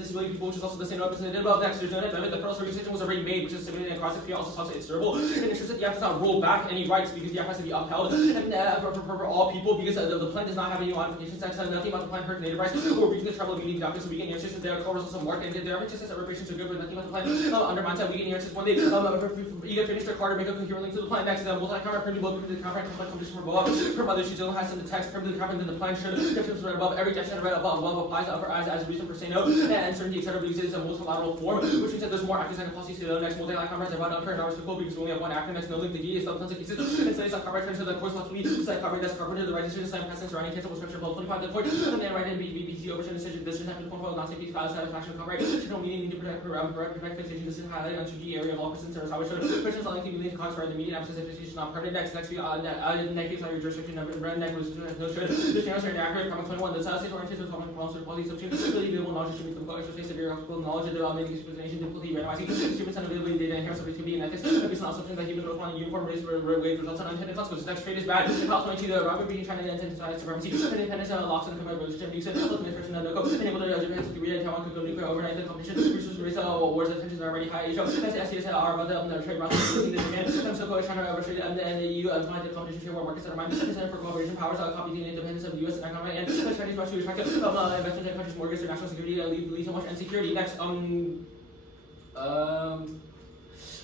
disability people which is also the same representative above next to the federal organization was already made which is submitted across the field also solves it's durable and it ensures that the act does not roll back any rights because the act has to be upheld and for all people because the plan does not have any modifications that nothing about the plan hurt native rights or weaken the trouble of meeting doctors so we get answers that their core results work and their just that reparations are good but nothing about the plan undermines that we get answers when they either finish their card or make a coherent link to the plan next to them multi-contract printed both the contract competition from above from others she still has in the text from the contract then the plan should definitions right above every definition right above applies as a reason for saying no and uncertainty, etc. because it is a multilateral form, which means that there's more actors and policies to the next multilateral conference about unfair and artificial because we only have one actor next, no link. The key is the tons of cases and studies of copyright terms of the course last week, like copyright that's copyright to the right decision, slam precedent surrounding tangible structure, both 25 to the court, and then right in BBT overturn decision, this should have to point out non-safety file satisfaction of copyright, should no meaning need to protect fixation, this is highlighted on 2D area of all persons, or how it should, questions on anything related to cause for the media, absence of fixation, not part of next week, next on your jurisdiction, next was no should, the channels are inaccurate, comment 21, the state oriented to common policy policy substitute, really available knowledge should be from colors, space, severe optical knowledge, and development, explanation, difficulty, randomizing, students and availability data, inherent subjectivity, and ethics, based on assumption that human responding uniform race wave results in unintended consequences. Next trade is bad. House 22, the robbery between China and intended supremacy, independence and locks and combat relationship, Nixon, ultimate expression of no-go, enable the Japan to Korea and Taiwan could go nuclear overnight, the competition, resources race, wars and tensions are already high. Asia, SES are about the trade process between Japan, so China overtrade and the EU, find the competition share war markets that are mine, Center for Cooperation Powers, copying the independence of the US and economy, and the Chinese rush to attract investment in countries' mortgage, their national security, lead so much and security. Next,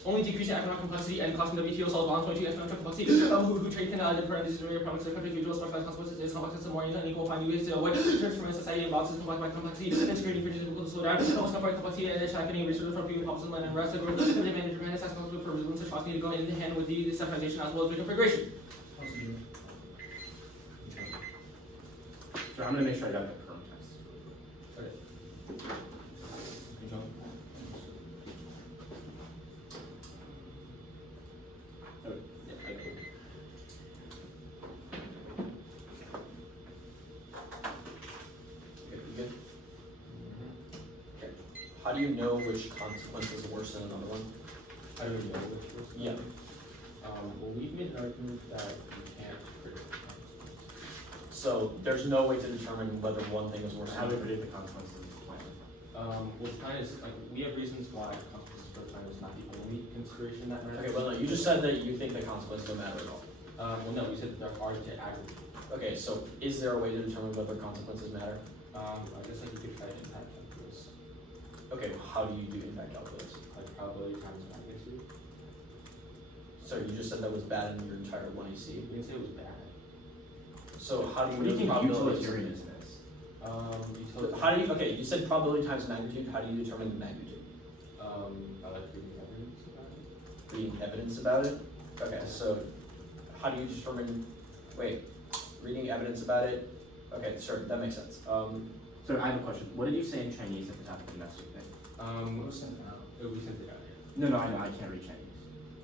only decreasing economic complexity and costing WTO solves balance 22 economic complexity. Who trade can different discriminatory promise to countries, usual specialized consequences is complex and more unequal, find new ways to avoid transforming society and boxes complex by complexity, and security features difficult to slow down. Almost compared complexity and shifting resources from being populous and rest of the world. The demand Japan is responsible for resilience and trust need to go hand in hand with the decentralization as well as reconfiguration. So I'm gonna make sure I got the current text. Okay. How do you know which consequence is worse than another one? How do we know which was? Yeah. Well, we've made an argument that you can't predict the consequences. So there's no way to determine whether one thing is worse How than do we another. predict the consequences of the plan? Well, time is, like, we have reasons why consequences for time is not the only consideration that matters. Okay, well, no, you just said that you think the consequences don't matter at all. Well, no, we said there are to aggregate. Okay, so is there a way to determine whether consequences matter? I guess like you could try to impact calculus, Okay, how do you do impact calculus? like probability times magnitude. So you just said that was bad in your entire 1AC. You can say it was bad. So how do What do you you know think probabilities? utilitarian is this? Utility. How do you, okay, you said probability times magnitude, how do you determine the magnitude? I like reading evidence about it. Reading evidence about it? Okay, so how do you determine, wait, reading evidence about it? Okay, sure, that makes sense. So I have a question. What did you say in Chinese at the top of the domestic thing? What was sent out? Oh, we sent it out here. No, I know, I can't read Chinese.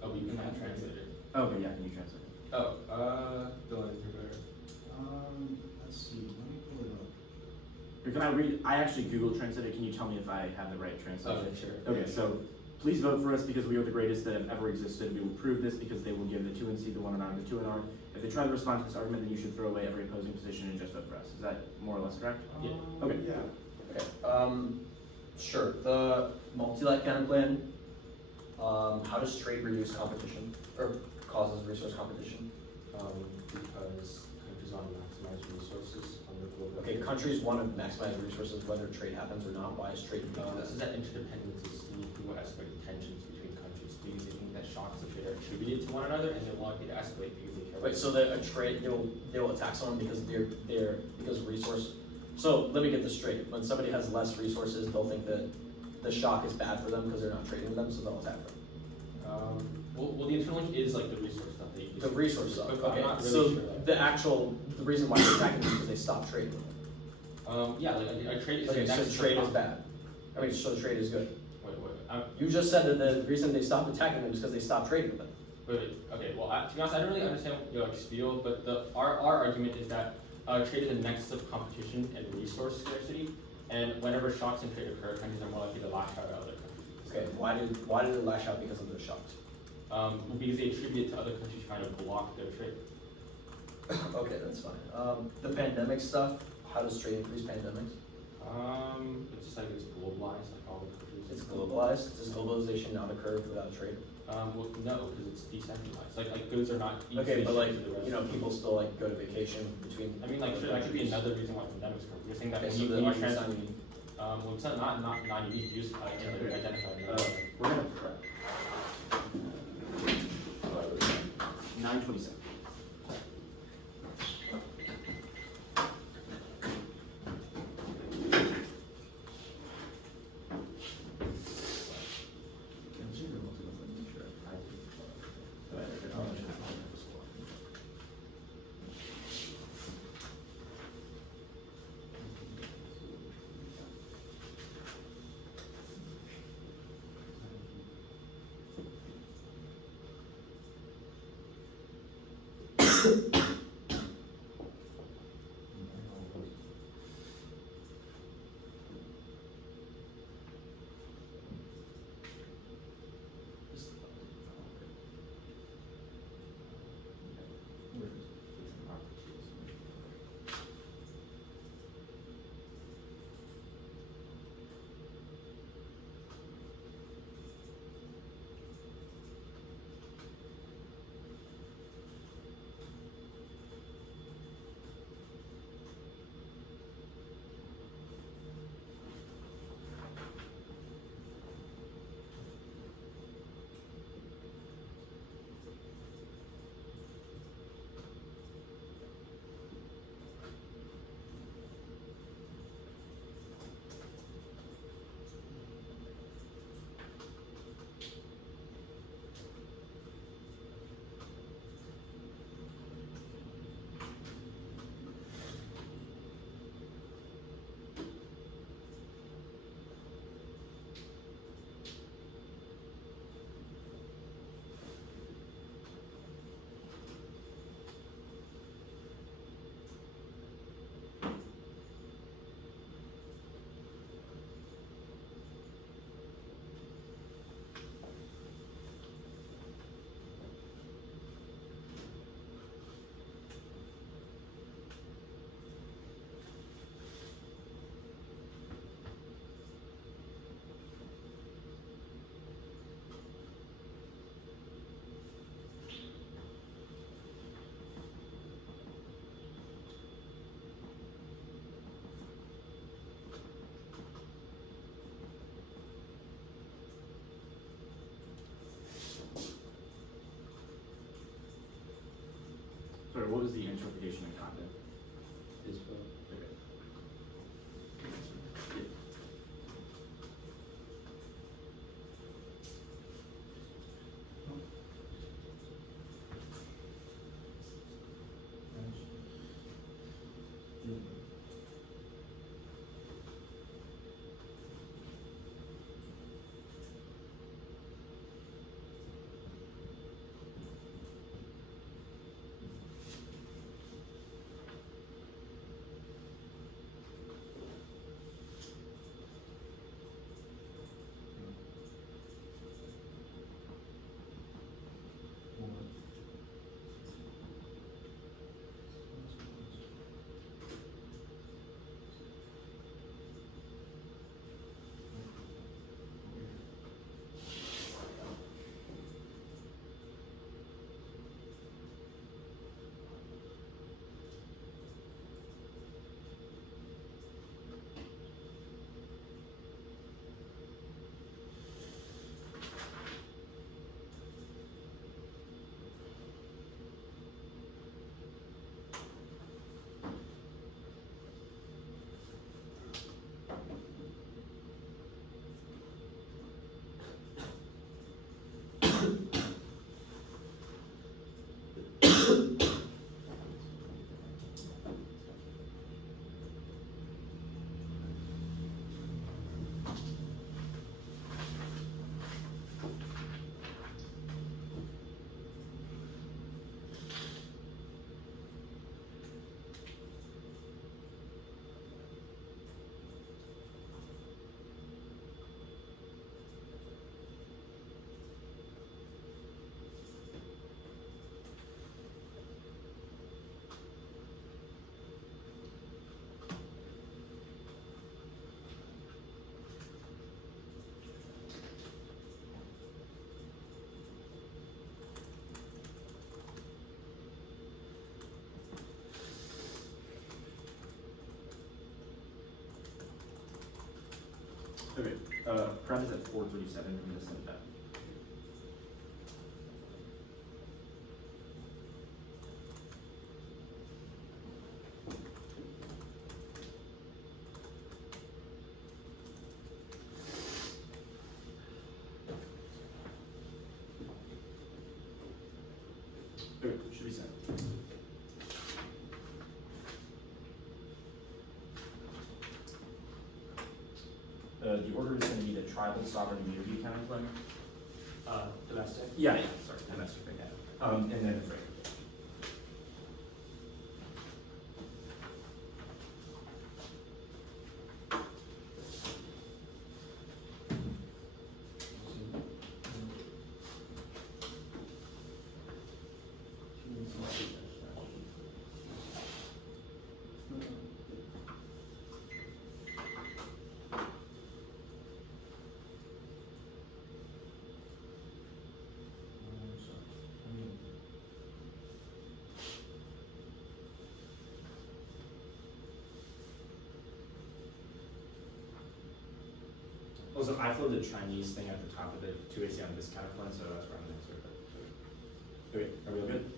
Oh, we can translate it. Okay, yeah, can you translate it? Oh, Dylan, you're better. Let's see, let me pull it up. Or can I read, I actually Google translated, can you tell me if I have the right translation? Okay, sure. Okay, so please vote for us because we are the greatest that have ever existed. We will prove this because they will give the 2 and C, the 1 and R, and the 2 and R. If they try to respond to this argument, then you should throw away every opposing position and just vote for us. Is that more or less correct? Yeah. Okay. Yeah. Okay, sure, the multi-lat cannon plan, how does trade reduce competition, or causes resource competition? Because countries want to maximize resources on the global. Okay, countries want to maximize resources whether trade happens or not, why is trade important? This is that interdependence is uniquely what escalate tensions between countries because they think that shocks of trade are attributed to one another and they're likely to escalate because they care. Wait, so that a trade, they will attack someone because because of resource. So let me get this straight. When somebody has less resources, they'll think that the shock is bad for them because they're not trading with them, so they'll attack them. Well, the internal link is like the resource stuff that you The resource stuff. But I'm Okay, not really so sure, like- the reason why they're attacking them is because they stopped trading with them. Yeah, like a trade is Okay, the so next trade is bad. I mean, so trade is good. Wait. You just said that the reason they stopped attacking them is because they stopped trading with them. Wait. Okay. Well, to be honest, I don't really understand your like spiel, but our argument is that trade is a nexus of competition and resource scarcity, and whenever shocks in trade occur, countries are more likely to lash out at other countries. Okay, why did they lash out because of the shocks? Because they attribute it to other countries trying to block their trade. Okay, that's fine. The pandemic stuff, how does trade increase pandemics? It's just like it's globalized, like all the countries. It's globalized. Does globalization not occur without trade? Well, no, because it's decentralized. Like goods are not Okay, but like, to the rest. you know, people still like go to vacation between. I mean, like, sure, that could be another reason why pandemics occur. You're saying that Okay, when so you the when you argument's trans- not unique. well, it's not unique. You just identify. We're gonna prep. 9:27. or what was the interpretation of content? Is Okay. Okay, Prem is at 437 from this and that. Okay, should be set. The order is going to be the tribal sovereign immunity counterclaim. Domestic. Yeah, sorry, domestic thing. And then the frame. Also, I flowed the Chinese thing at the top of the 2AC on this counterclaim, so that's where I'm going to insert that. Okay, are we all good?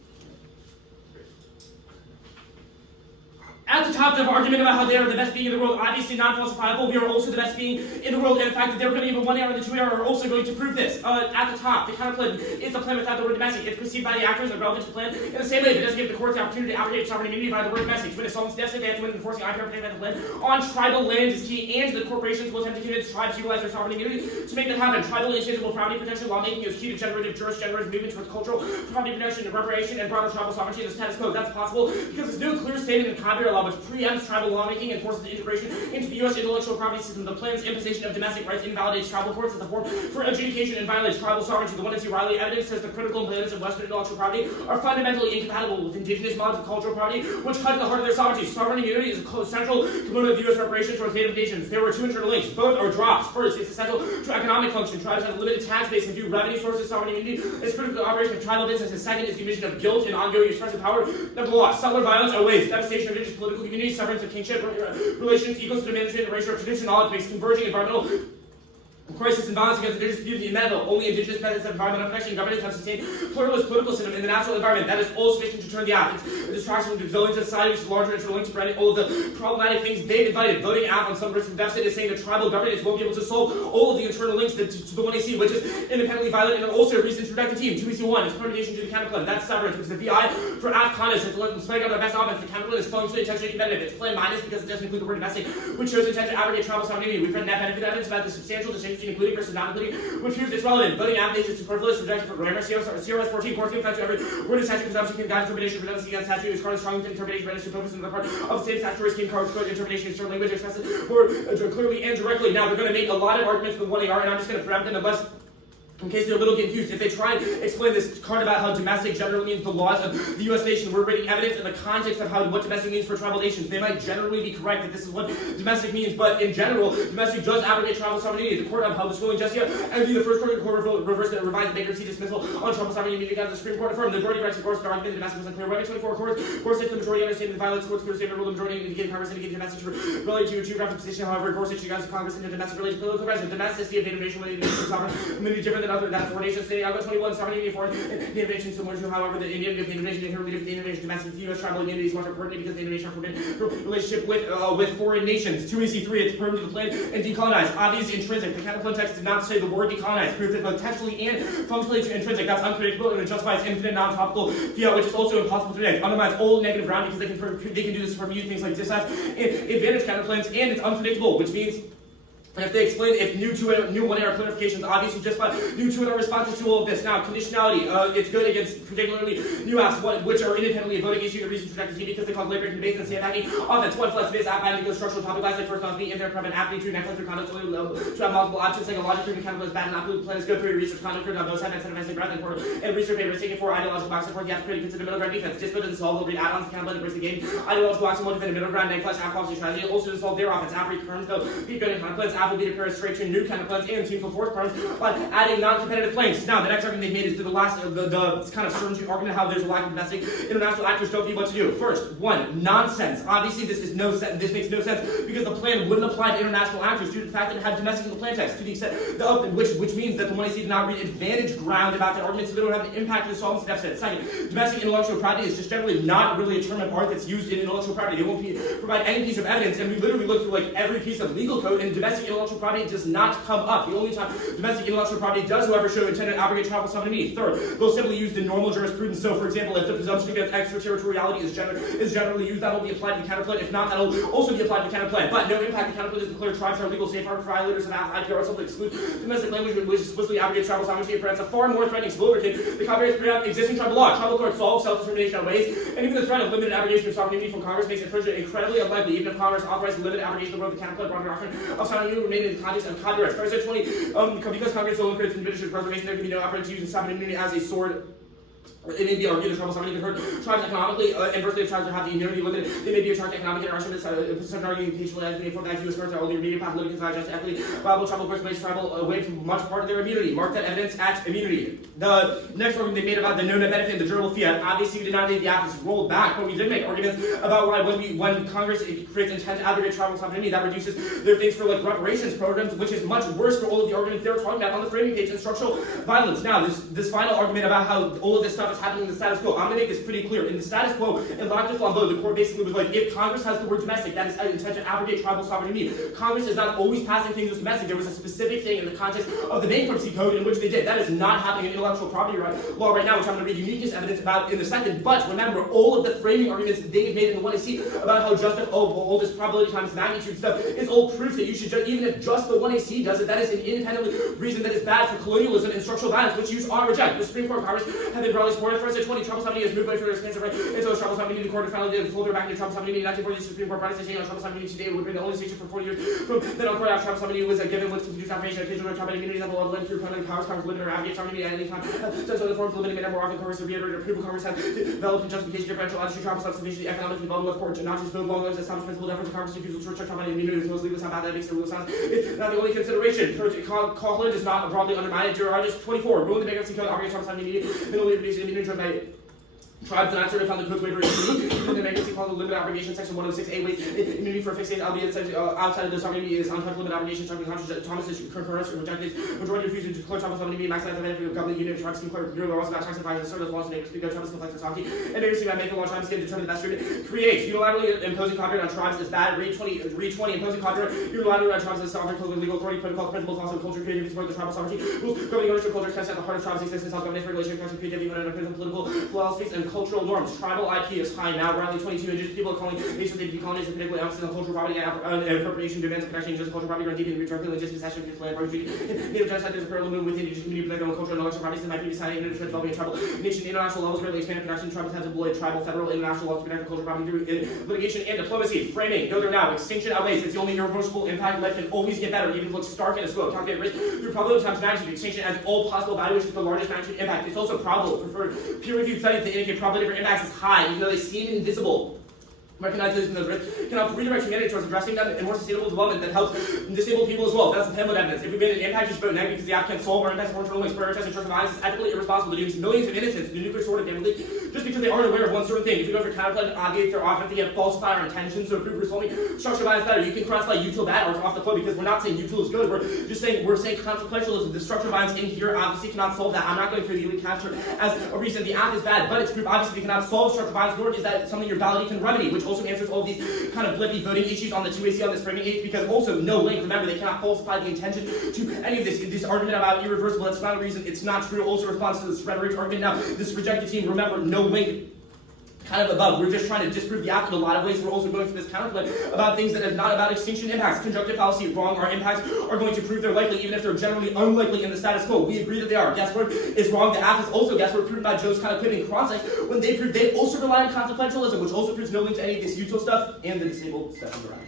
At the top of the argument about how they are the best being in the world, obviously non-falsifiable, we are also the best being in the world, and the fact that they're going to even 1 error and the 2 error are also going to prove this. At the top, the counterclaim is the plan without the word domestic. It's perceived by the actors and relevant to the plan in the same way that it doesn't give the courts the opportunity to abrogate sovereign immunity by the word domestic. To win assaults domestic, they have to win enforcing IPR by the plan on tribal land is key, and the corporations will attempt to convince tribes to utilize their sovereign immunity to make that happen. Tribal intangible property protection lawmaking is key to generative movement towards cultural property protection and reparation and broader tribal sovereignty in the status quo. That's possible because there's no clear statement in copyright law which preempts tribal lawmaking and forces the integration into the U.S. intellectual property system. The plan's imposition of domestic rights invalidates tribal courts as a form for adjudication and violates tribal sovereignty. The 1AC Riley evidence says the critical components of Western intellectual property are fundamentally incompatible with indigenous modes of cultural property, which cut to the heart of their sovereignty. Sovereign immunity is a central component of the U.S. reparations towards native nations. There were 2 internal links. Both are drops. First, it's essential to economic function. Tribes have a limited tax base and few revenue sources. Sovereign immunity is critical to the operation of tribal businesses. Second is the emission of guilt and ongoing expressive power of the law. Settler violence outweighs devastation of indigenous political communities, severance of kingship relations, equals to the management and ratio of tradition, knowledge-based converging environmental crisis and violence against indigenous community and mental. Only indigenous methods of environmental protection and governance have sustained pluralist political system in the natural environment. That is all sufficient to turn the app. It's a distraction from the resilience of society, which is larger interlinked to spreading all of the problematic things they've invited. Voting app on some risk of deficit is saying that tribal governance won't be able to solve all of the internal links to the 1AC, which is independently violent and also a reason to protect the team. 2EC1 is permutation to the counterplan. That's severance, which is the VI for AFF. It's let them spike out their best offense. The counterplan is functionally intentionally competitive. It's plan minus because it doesn't include the word domestic, which shows intent to abrogate tribal sovereignty. We've read net benefit evidence about the substantial distinction between including versus not including, which proves it's relevant. Voting app is superfluous, rejected for grammar. CRS 14 courts can fetch every word of statute consumption can guide interpretation, redundancy against statute is currently strong interpretation, redundancy focus on the part of the same statutory scheme, code interpretation, certain language expresses more clearly and directly. Now they're going to make a lot of arguments with 1AR, and I'm just going to preempt them unless. In case they're a little confused, if they try and explain this card about how domestic generally means the laws of the U.S. nation, we're reading evidence in the context of what domestic means for tribal nations. They might generally be correct that this is what domestic means, but in general, domestic does abrogate tribal sovereignty. The court upheld this ruling just yet, and the first court reversed and revised the bankruptcy dismissal on tribal sovereignty immunity. The Supreme Court affirmed the majority rights, of course, the argument that domestic was unclear. Writing 24 court said the majority understanding the violence, court's clear statement, rule the majority indicated Congress indicated domestic related to a geographic position. However, Gorsuch regards Congress into domestic related to political presence. Domesticity of native nation when it is sovereign, immunity different than other that foreign nations. Article 21, sovereignty foreign native nations similar to, however, the Indian native nation inherently different native nation domestic U.S. tribal immunity is much more important because native nation are forbidden from relationship with foreign nations. 2EC3, it's permitted to plan and decolonize. Obvious intrinsic. The counterplan text did not say the word decolonize. Proof that potentially and functionally to intrinsic. That's unpredictable and it justifies infinite non-topical fiat, which is also impossible to predict. Undermines all negative ground because they can do this from things like disaster and advantage counterplans, and it's unpredictable, which means. If they explain, if new 1AR clarifications, obviously just by new 2AR responses to all of this. Now, conditionality, it's good against particularly new apps, which are independently a voting issue, the reason to protect the team because they cause late-breaking debates and say attacking offense. One flex-based app binding goes structural topic lines like first off beat, and they're prevent app true next through conduct to have multiple options, psychological and chemical is bad and absolute plan is good for your research conduct curve on both sides, incentivizing breadth and research papers taken for ideological box support. You have to pretty consider middle ground defense. Dispo doesn't solve, they'll read add-ons, accountable, embrace the game. Ideological box won't defend a middle ground, and flex app policy strategy. Also to solve their offense. App returns though, beat good and conduct app will beat a pair straight to new counterplans and team for fourth parts by adding non-competitive claims. Now, the next argument they made is to the last the kind of certainty argument how there's a lack of domestic international actors don't know what to do. First, one, nonsense. Obviously, this makes no sense because the plan wouldn't apply to international actors due to the fact that it had domestic in the plan text to the extent which means that the 1AC did not read advantage ground about that argument, so they don't have an impact to the solvency deficit. Second, domestic intellectual property is just generally not really a term of art that's used in intellectual property. They won't provide any piece of evidence, and we literally look through like every piece of legal code, and domestic intellectual property does not come up. The only time domestic intellectual property does, however, show intent to abrogate tribal sovereignty. Third, they'll simply use the normal jurisprudence. So, for example, if the presumption against extraterritoriality is generally used, that will be applied to the counterplan. If not, that will also be applied to the counterplan. But no impact. The counterplan is declared tribes are legal safeguard for violators of IPR or something exclude domestic language which explicitly abrogates tribal sovereignty and prevents a far more threatening spillover. The copyright is existing tribal law. Tribal courts solve self-determination in ways, and even the threat of limited abrogation of sovereignty from Congress makes it incredibly unlikely, even if Congress authorized limited abrogation of the counterplan broader doctrine of sovereignty remain in the context of copyright. President 20, because Congress only creates individual preservation, there can be no opportunity to use sovereignty as a sword. It may be argued that tribal sovereignty can hurt tribes economically. Inversely, if tribes have the immunity limited, they may be a charge to economic interaction. Such argument occasionally has been informed that U.S. courts are only immediate path litigants not just equity. Viable tribal courts place tribal away from much part of their immunity. Mark that evidence at immunity. The next argument they made about the no net benefit and the durable fiat. Obviously, we did not need the act is rolled back, but we did make arguments about why when Congress creates intent to abrogate tribal sovereignty, that reduces their things for like reparations programs, which is much worse for all of the arguments they were talking about on the framing page and structural violence. Now, this final argument about how all of this stuff is happening in the status quo. I'm going to make this pretty clear. In the status quo, in Lac de Flambeau, the court basically was like, if Congress has the word domestic, that is intent to abrogate tribal sovereignty. Congress is not always passing things as domestic. There was a specific thing in the context of the bankruptcy code in which they did. That is not happening in intellectual property law right now, which I'm going to read uniqueness evidence about in a second. But remember, all of the framing arguments that they've made in the 1AC about how all this probability times magnitude stuff is all proof that you should even if just the 1AC does it, that is an independent reason that is bad for colonialism and structural violence, which you ought to reject. The Supreme Court Congress have been broadly supported. President 20, tribal sovereignty is moved away from their expensive right into tribal sovereignty. The court finally did fold their back into tribal sovereignty. In 1940, the Supreme Court practiced on tribal sovereignty today would be the only station for 40 years from then on court after tribal sovereignty was given with continuous affirmation. Occasional tribal immunity that will lend through permanent powers. Congress limit or abrogate sovereignty at any time. Since other forms of limited manner more often Congress have reiterated approval. Congress have developed a justification differential attitude tribal self-sufficiency, economic development of court, not just build long lives, establish principle deference to Congress refusal to reject tribal immunity with most legalists how bad that makes their rule sounds. It's not the only consideration. Coughlin is not broadly undermined. Deuteronomy 24. Rule in the bankruptcy code, abrogate tribal sovereignty, middle leader based immunity by Tribes and acts found the codes waiver in the vacancy clause of limited abrogation, section 106A, waive immunity for a fixed date, albeit outside of the sovereignty is untouched limited abrogation, Thomas' concurrence rejected, majority refused to declare Thomas sovereignty, maximize the benefit of government unit, tribes can declare the laws about tax and fines, and serve as laws to make speak of Thomas conflicts with TOC, and agency by making law tribes can determine the best treatment, create, unilaterally imposing copyright on tribes is bad, read 20, imposing copyright unilaterally on tribes is sovereign, code, legal authority, protocol, principles, laws, and culture, creativity, support the tribal sovereignty, rules, governing ownership, culture, expense at the heart of tribes' existence, self-governance, regulation, creativity, political philosophies, and cultural norms. Tribal IP is high now, roughly 22 inches. People are calling nations they decolonize, particularly emphasis on cultural property and appropriation, demands of protection, just cultural property, run deep into directly logistics, possession, land, forestry, native genocide, there's a parallel movement within indigenous community, political and cultural and intellectual properties that might be decided in international developing a tribal nation. International laws greatly expanded production. Tribals have deployed tribal, federal, international laws to protect cultural property through litigation and diplomacy. Framing, go there now. Extinction outweighs. It's the only irreversible impact. Life can always get better. Even if it looks stark and a slow. Calculate risk through probability times magnitude. Extinction has all possible valuations for the largest magnitude impact. It's also probable. Preferred peer-reviewed studies that indicate probability for impacts is high, even though they seem invisible. Recognize those risks can help redirect humanity towards addressing them and more sustainable development that helps disabled people as well. That's the Pembroke evidence. If we made an impact, just vote negative because the app can solve our impacts for only prioritizing church violence is ethically irresponsible to do millions of innocents the nuclear sword of family just because they aren't aware of one certain thing. If you go for counterplay and obviate their offense, they get falsify our intentions, so prove only structural violence better. You can cross-play util bad or off the flow because we're not saying util is good. We're saying consequentialism. The structural violence in here obviously cannot solve that. I'm not going for the elite capture as a reason. The app is bad, but it's proof obviously cannot solve structural violence, nor is that something your ballot can remedy, which also answers all of these kind of blippy voting issues on the 2AC on this framing age, because also no link. Remember, they cannot falsify the intention to any of this. This argument about irreversible, that's not a reason it's not true. Also responds to this rhetoric argument. Now, this rejected team, remember, no link. Kind of above. We're just trying to disprove the app in a lot of ways. We're also going through this counterplay about things that are not about extinction impacts. Conjunctive fallacy, wrong. Our impacts are going to prove they're likely, even if they're generally unlikely in the status quo. We agree that they are. Guesswork is wrong. The app is also guesswork, proven by Joe's kind of pivoting cross-site. When they prove they also rely on consequentialism, which also proves no link to any of this util stuff and the disabled stuff around.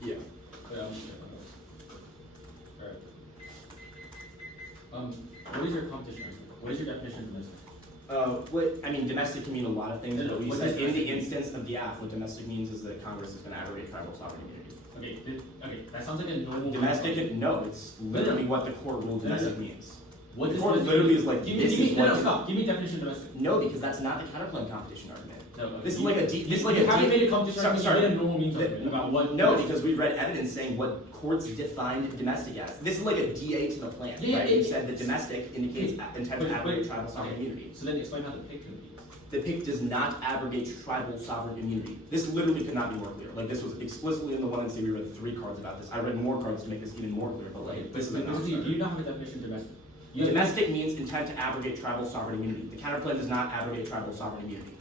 Yeah. What is your competition? What is your definition of domestic? Domestic can mean a lot of things, but we What said does in the domestic instance of the app, what domestic means is that Congress is going to abrogate tribal sovereign immunity. Okay, that sounds like a normal. Domestic, no, it's literally what the court rule domestic means. What The does court domestic literally mean? is like, Give this me, is no, what. stop. Give me a definition of domestic. No, because that's not the counterclaim competition argument. No, okay. This is like a You haven't made a competition argument. Sorry. You made a normal means argument about what. No, because we read evidence saying what courts defined domestic as. This is like a DA to the plan, Yeah, right? yeah, You said that domestic indicates intent to abrogate tribal sovereign okay. immunity. So then explain how the PIC can be. The PIC does not abrogate tribal sovereign immunity. This literally could not be more clear. Like, this was explicitly in the 1NC. We read 3 cards about this. I read more cards to make this even more clear, but like, this is a Do you not have a definition of domestic? Domestic means intent to abrogate tribal sovereign immunity. The counterclaim does not abrogate tribal sovereign immunity.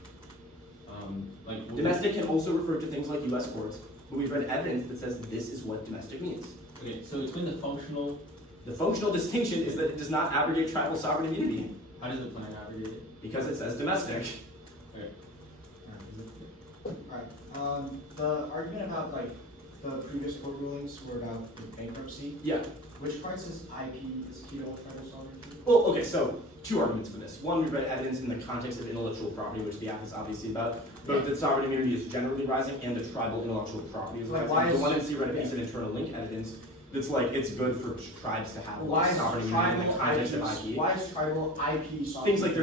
Domestic can also refer to things like U.S. courts, but we've read evidence that says this is what domestic means. Okay, so explain the functional. The functional distinction is that it does not abrogate tribal sovereign immunity How does the plan abrogate it? because it says domestic. Okay. Alright, the argument about like the previous court rulings were about the bankruptcy. Yeah. Which part says IP is key to all tribal sovereignty? Well, okay, so 2 arguments for this. One, we've read evidence in the context of intellectual property, which the app is obviously about, both that sovereign immunity is generally rising and that tribal intellectual property is Like, rising. why The is- 1NC read a piece of internal link evidence that's like, it's good for tribes to have Why is sovereign immunity in the context of tribal IP. Why is tribal IP sovereignty? Things like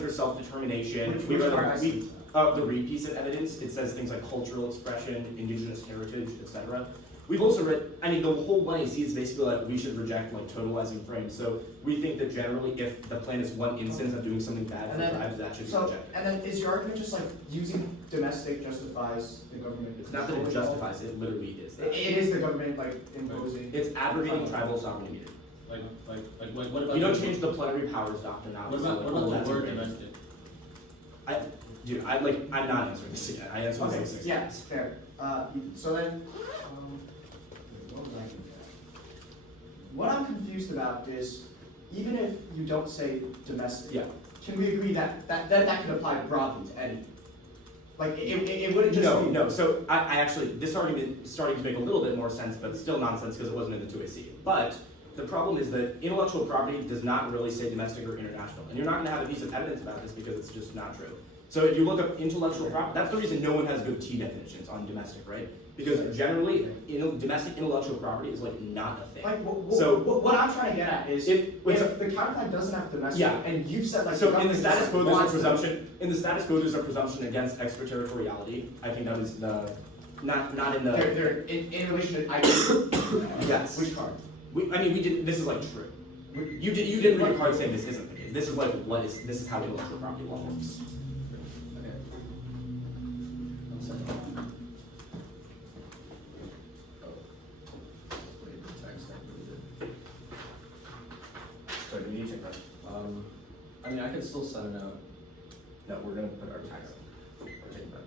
their self-determination. Which We read part? the read piece of evidence. It says things like cultural expression, indigenous heritage, etc. We've also read, the whole 1AC is basically like we should reject like totalizing frames. So we think that generally if the plan is one instance of doing something bad for And then- tribes, that should be So, rejected. and then is your argument just like using domestic justifies the government? It's not that it justifies it, literally is that. It is the government like imposing. It's abrogating tribal sovereign immunity. What about? You don't change the plenary powers doctrine now. What about the word domestic? Dude, I'm not answering this again. I answered Okay, this 06. yeah, it's fair. So then, what was I confused about? What I'm confused about is, even if you don't say domestic, Yeah. can we agree that could apply broadly to any? Like, it wouldn't just be... No. So I actually, this argument is starting to make a little bit more sense, but still nonsense because it wasn't in the 2AC. But the problem is that intellectual property does not really say domestic or international. And you're not going to have a piece of evidence about this because it's just not true. So if you look up intellectual property, that's the reason no one has good T definitions on domestic, right? Because generally, domestic intellectual property is like not a thing. Like, So- what I'm trying to get at is, if the counterclaim doesn't have domestic, Yeah. and you've said like... So the in the government status quo, there's a wants to- presumption. In the status quo, there's a presumption against extraterritoriality. I think that was the not in the. They're in relation to ID. Yes. Which card? We did. This is like true. You didn't read a card saying this isn't the case. This is like this is how intellectual property law works. Okay. One second. Oh. Wait, the text I deleted. So do we need to check that? I mean, I could still send it out. No, we're gonna put our tags on. We're taking that.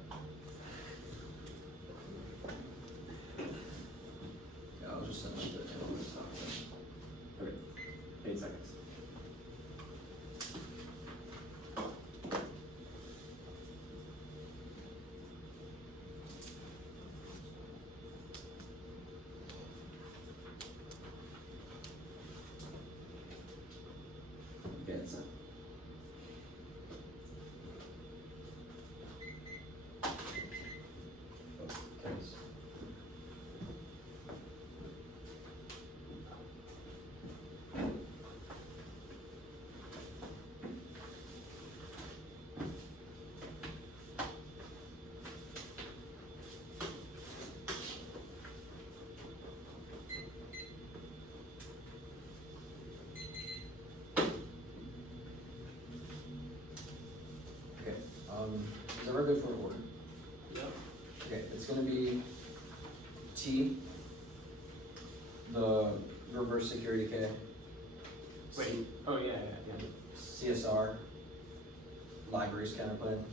Yeah, I'll just send out the analyst document. Okay. 8 seconds. Okay, it's sent. Okay. Okay, is everyone good for an order? Yep. Okay, it's gonna be T, the reverse security K. Wait. Oh yeah. CSR, libraries counterplan,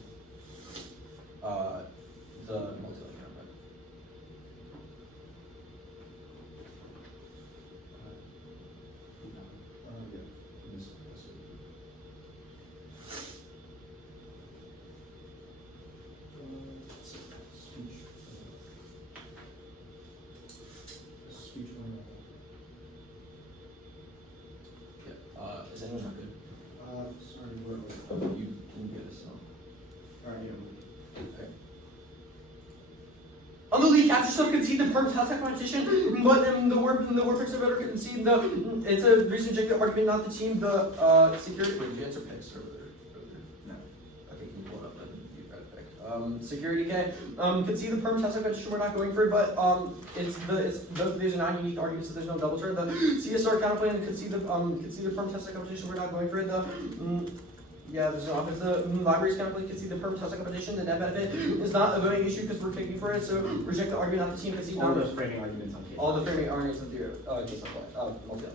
the multi-line counterplan. Speech one. Okay, is anyone not good? Sorry, where are we? Oh, you can get this on. Alright, yeah. Okay. On the lead capture stuff, concede the perm task competition, but the word fixer better concede the. It's a reason objective argument, not the team. The security. Wait, did you answer picks earlier? No. Okay, can you pull it up and you got it back. Security K. Concede the perm task competition. We're not going for it, but there's a non-unique argument, so there's no double turn. The CSR counterplan concede the perm task competition. We're not going for it. Yeah, there's no offense. The libraries counterplay concede the perm task competition. The net benefit is not a voting issue because we're picking for it, so reject the argument, not the team. Concede All non- the framing arguments on case. all the framing arguments in theory. Case apply. Multi.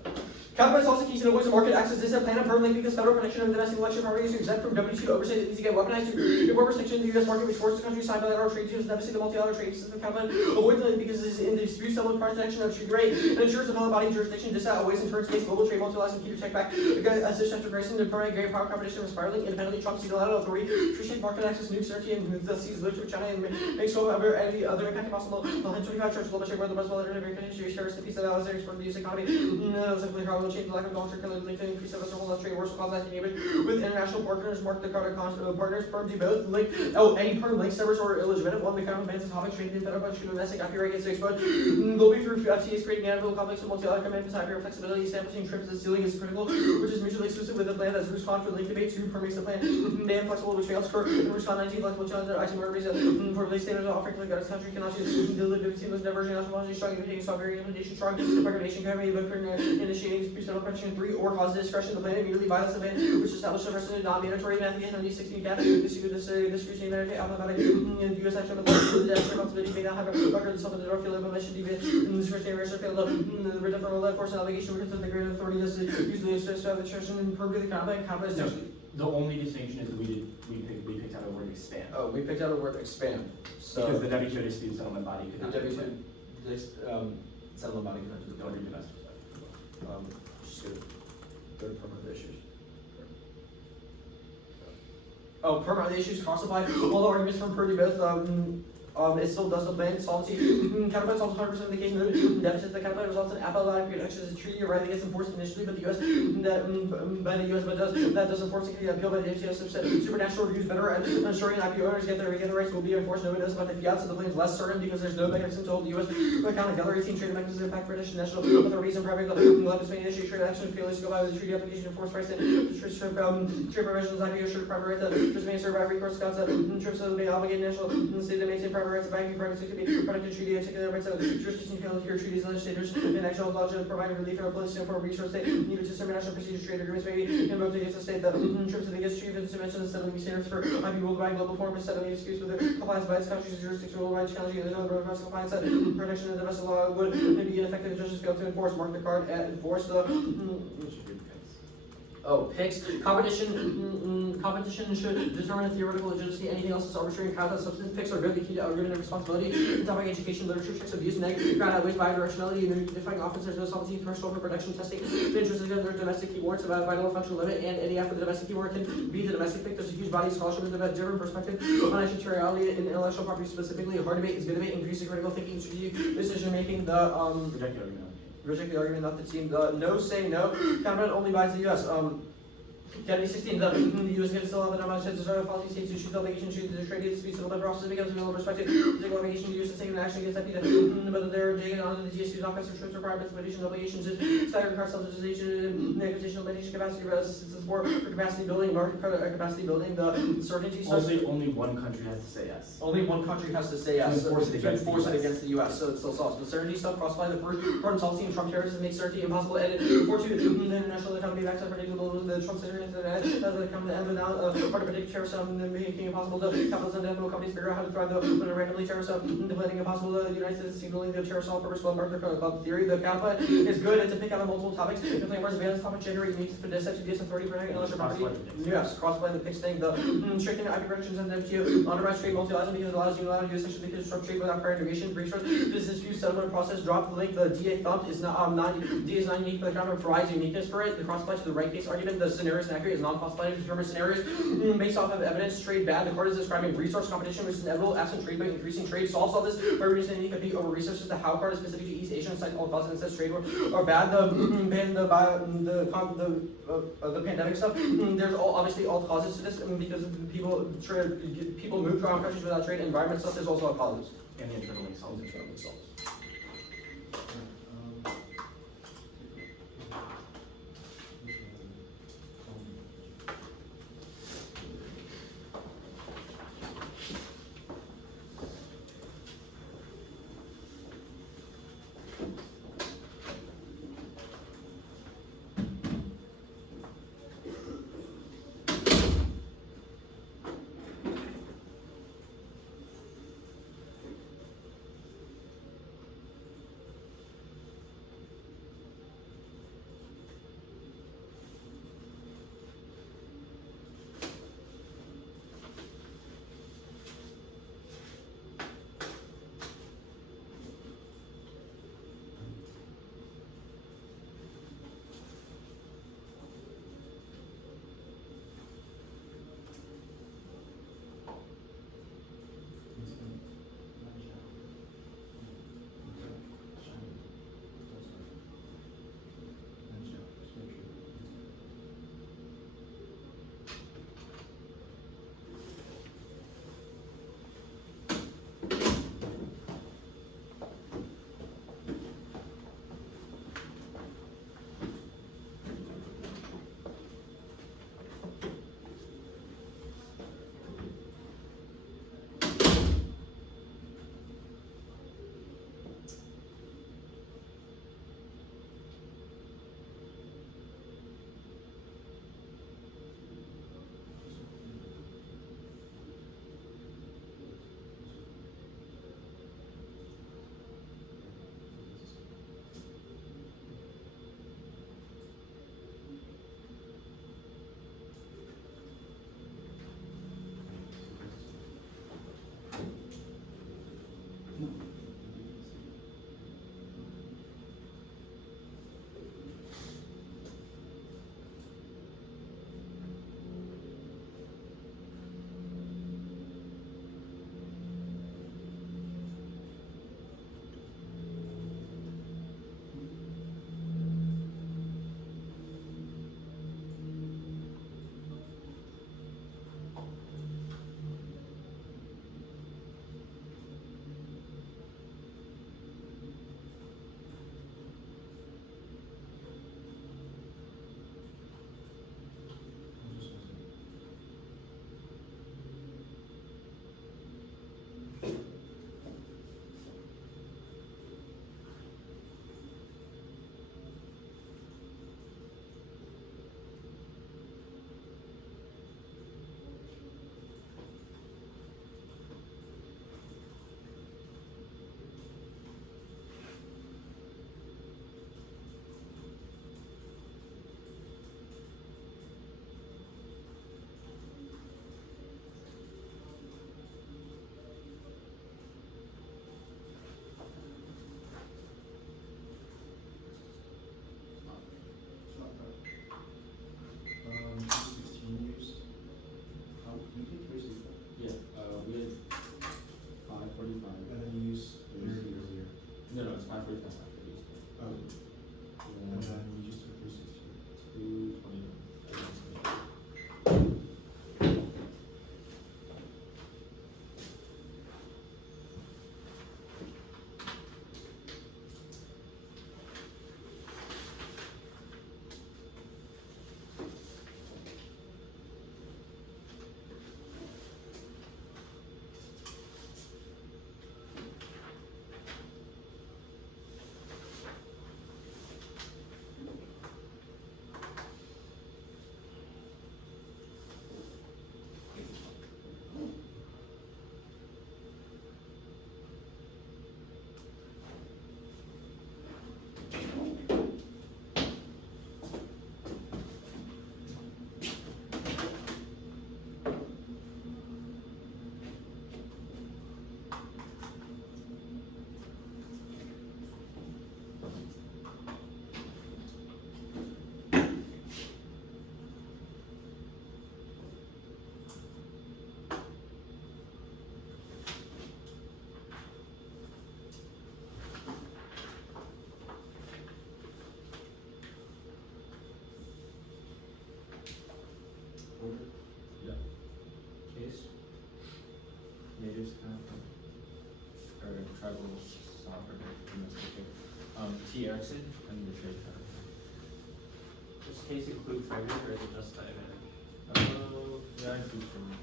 Counterpoint also keys in avoids market access. This is a plan of permanently because federal protection of domestic election properties is exempt from W2 oversight that needs to get weaponized to import restriction in the U.S. market, which forces the country to sign bilateral trade deals, deficit the multilateral trade system. Counterpoint avoids it because it is in the dispute settlement protection of treaty rate and ensures the fellow body jurisdiction. This always in turn space global trade multilateral and keep tech back. Assist after Grayson to permanent great power competition with spiraling independently Trump's unilateral authority to shape market access, new certainty, and the seas literature with China and makes sure of any other impact possible. The 125 church global trade where the best well very country shares the piece of allies export the use economy. Simply how will change the lack of long-term increase of whole trade wars will cause that with international partners, mark the card partners, perm do both link any perm link servers or illegitimate one become bans and topic trade in federal bunch of domestic copyright gets exposed. They'll be through FTAs creating inevitable conflicts with multi-other command cyber flexibility, establishing trips as ceiling is critical, which is mutually exclusive with a plan that's respond for link debate, 2 permits the plan, ban flexible which fails for respond 19 flexible challenge that item reason for release standards offering to the government country cannot use delivery seamless diversion national policy strong invitation software implementation strong recommendation company vote for initiating dispute settlement protection 3 or cause discretion the plan immediately violates the ban which establishes a precedent non-mandatory math again 16 cap this scrutiny mandatory automatic U.S. action on the the death responsibility may not have a record of something that or feel implementation deviate the discretionary arrest or fail the written from law enforcement obligation because of the greater authority is usually assessed by the church and permanently combat The only distinction is we picked out a word word expand. Oh, we picked out the word expand. So Because the WTO dispute settlement body could the not. W2 settlement body can enter the Don't building. read domestic. Just go to permanent issues. Oh, permanent issues caused by all the arguments from pretty both. It still does the plan solvency. Counterpart solves 100% of the case. No deficit. The counterpart results in apostolic protection as a treaty or right against enforced initially, but the U.S. By the U.S. but does enforce the appeal by the AFC supernatural reviews better at ensuring IP owners get their rights will be enforced. No one knows about the fiat, so the claim is less certain because there's no mechanism to hold the U.S. accountability team trade mechanisms impact British national authorities and private legislation issue trade action failures to go by the treaty application enforced price and trade provisions IP assured private right to may serve by recourse concept trips of the obligated national state to maintain private rights of banking privacy to be product treaty particular rights of jurisdiction failed here treaties legislators and actual law to provide relief or policy for a resource state needed to serve national procedures trade agreements may be invoked against the state that trips of against treaty to mention the settling standards for IP worldwide global forum and settling disputes with the compliance by its countries jurisdiction worldwide challenging the number of compliance that protection of domestic law would be ineffective if judges fail to enforce mark the card and enforce the PICs. Competition should determine theoretical legitimacy. Anything else is arbitrary and content. Substance PICs are good. The key to argument and responsibility. Topic education, literature checks, abuse, negative ground outweighs bidirectionality. And defining offense, there's no solvency threshold for production testing. The interest of their domestic keywords about vital function limit and NEG for the domestic keyword can be the domestic PIC. There's a huge body of scholarship with a different perspective on extraterritoriality and intellectual property specifically. Hard debate is good debate. Increasing critical thinking, strategic decision making. Reject the argument, not the team. The no say no. Counterpart only buys the U.S. Kennedy 16, the U.S. can still have an amount of desire policy states to choose delegation, choose the trade disputes, civil process becomes available perspective. Take obligation to use the same action against IP, whether they're taken on the GSU, not customer trips requirements, mediation obligations, staggered car subsidization, negotiation, mediation capacity, assistance and support for capacity building, market capacity building, the certainty. Only one country has to say yes. Only one country has to say yes To enforce it against the U.S. So it still solves. The certainty stuff crossed by the first part of policy and Trump terrorism makes certainty impossible. Edit. For two, the international economy backs up predictable. The Trump certainty that come to end without part of predict terrorism and making it impossible to capitalists and development companies figure out how to thrive when randomly terrorism declaring impossible the United States signaling the terrorist all purpose Glenbrook theory. The counterpart is good. It's a pick out of multiple topics. The claim was advanced topic generate unique for deceptive authority for intellectual property. Yes, cross-blend the PICs thing. The strengthening IP protections and WTO undermines trade multilateralism because it allows unilateral use essentially to disrupt trade without prior integration. Resource this dispute settlement process drop the link. The DA thumped is not D is not unique, but the counterpart provides uniqueness for it. The cross-blend to the right case argument. The scenario is inaccurate is non-falsified to determine scenarios based off of evidence. Trade bad. The court is describing resource competition which is inevitable absent trade by increasing trade. Solves all this by reducing any compete over resources. The how card is specific to East Asia and cites all causes and says trade are bad. The pandemic stuff. There's obviously all causes to this because people move around countries without trade. Environment stuff. There's also all causes. And the internal link solves. natives or tribal sovereign domestic. T. Erickson and the trade card. Does this case include framing or is it just the event? Yeah, I include framing.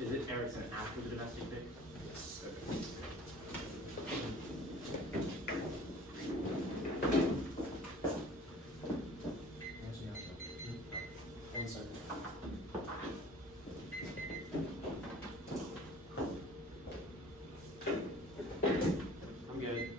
Is it Erickson after the domestic pick? Yes. Okay. One second. I'm good.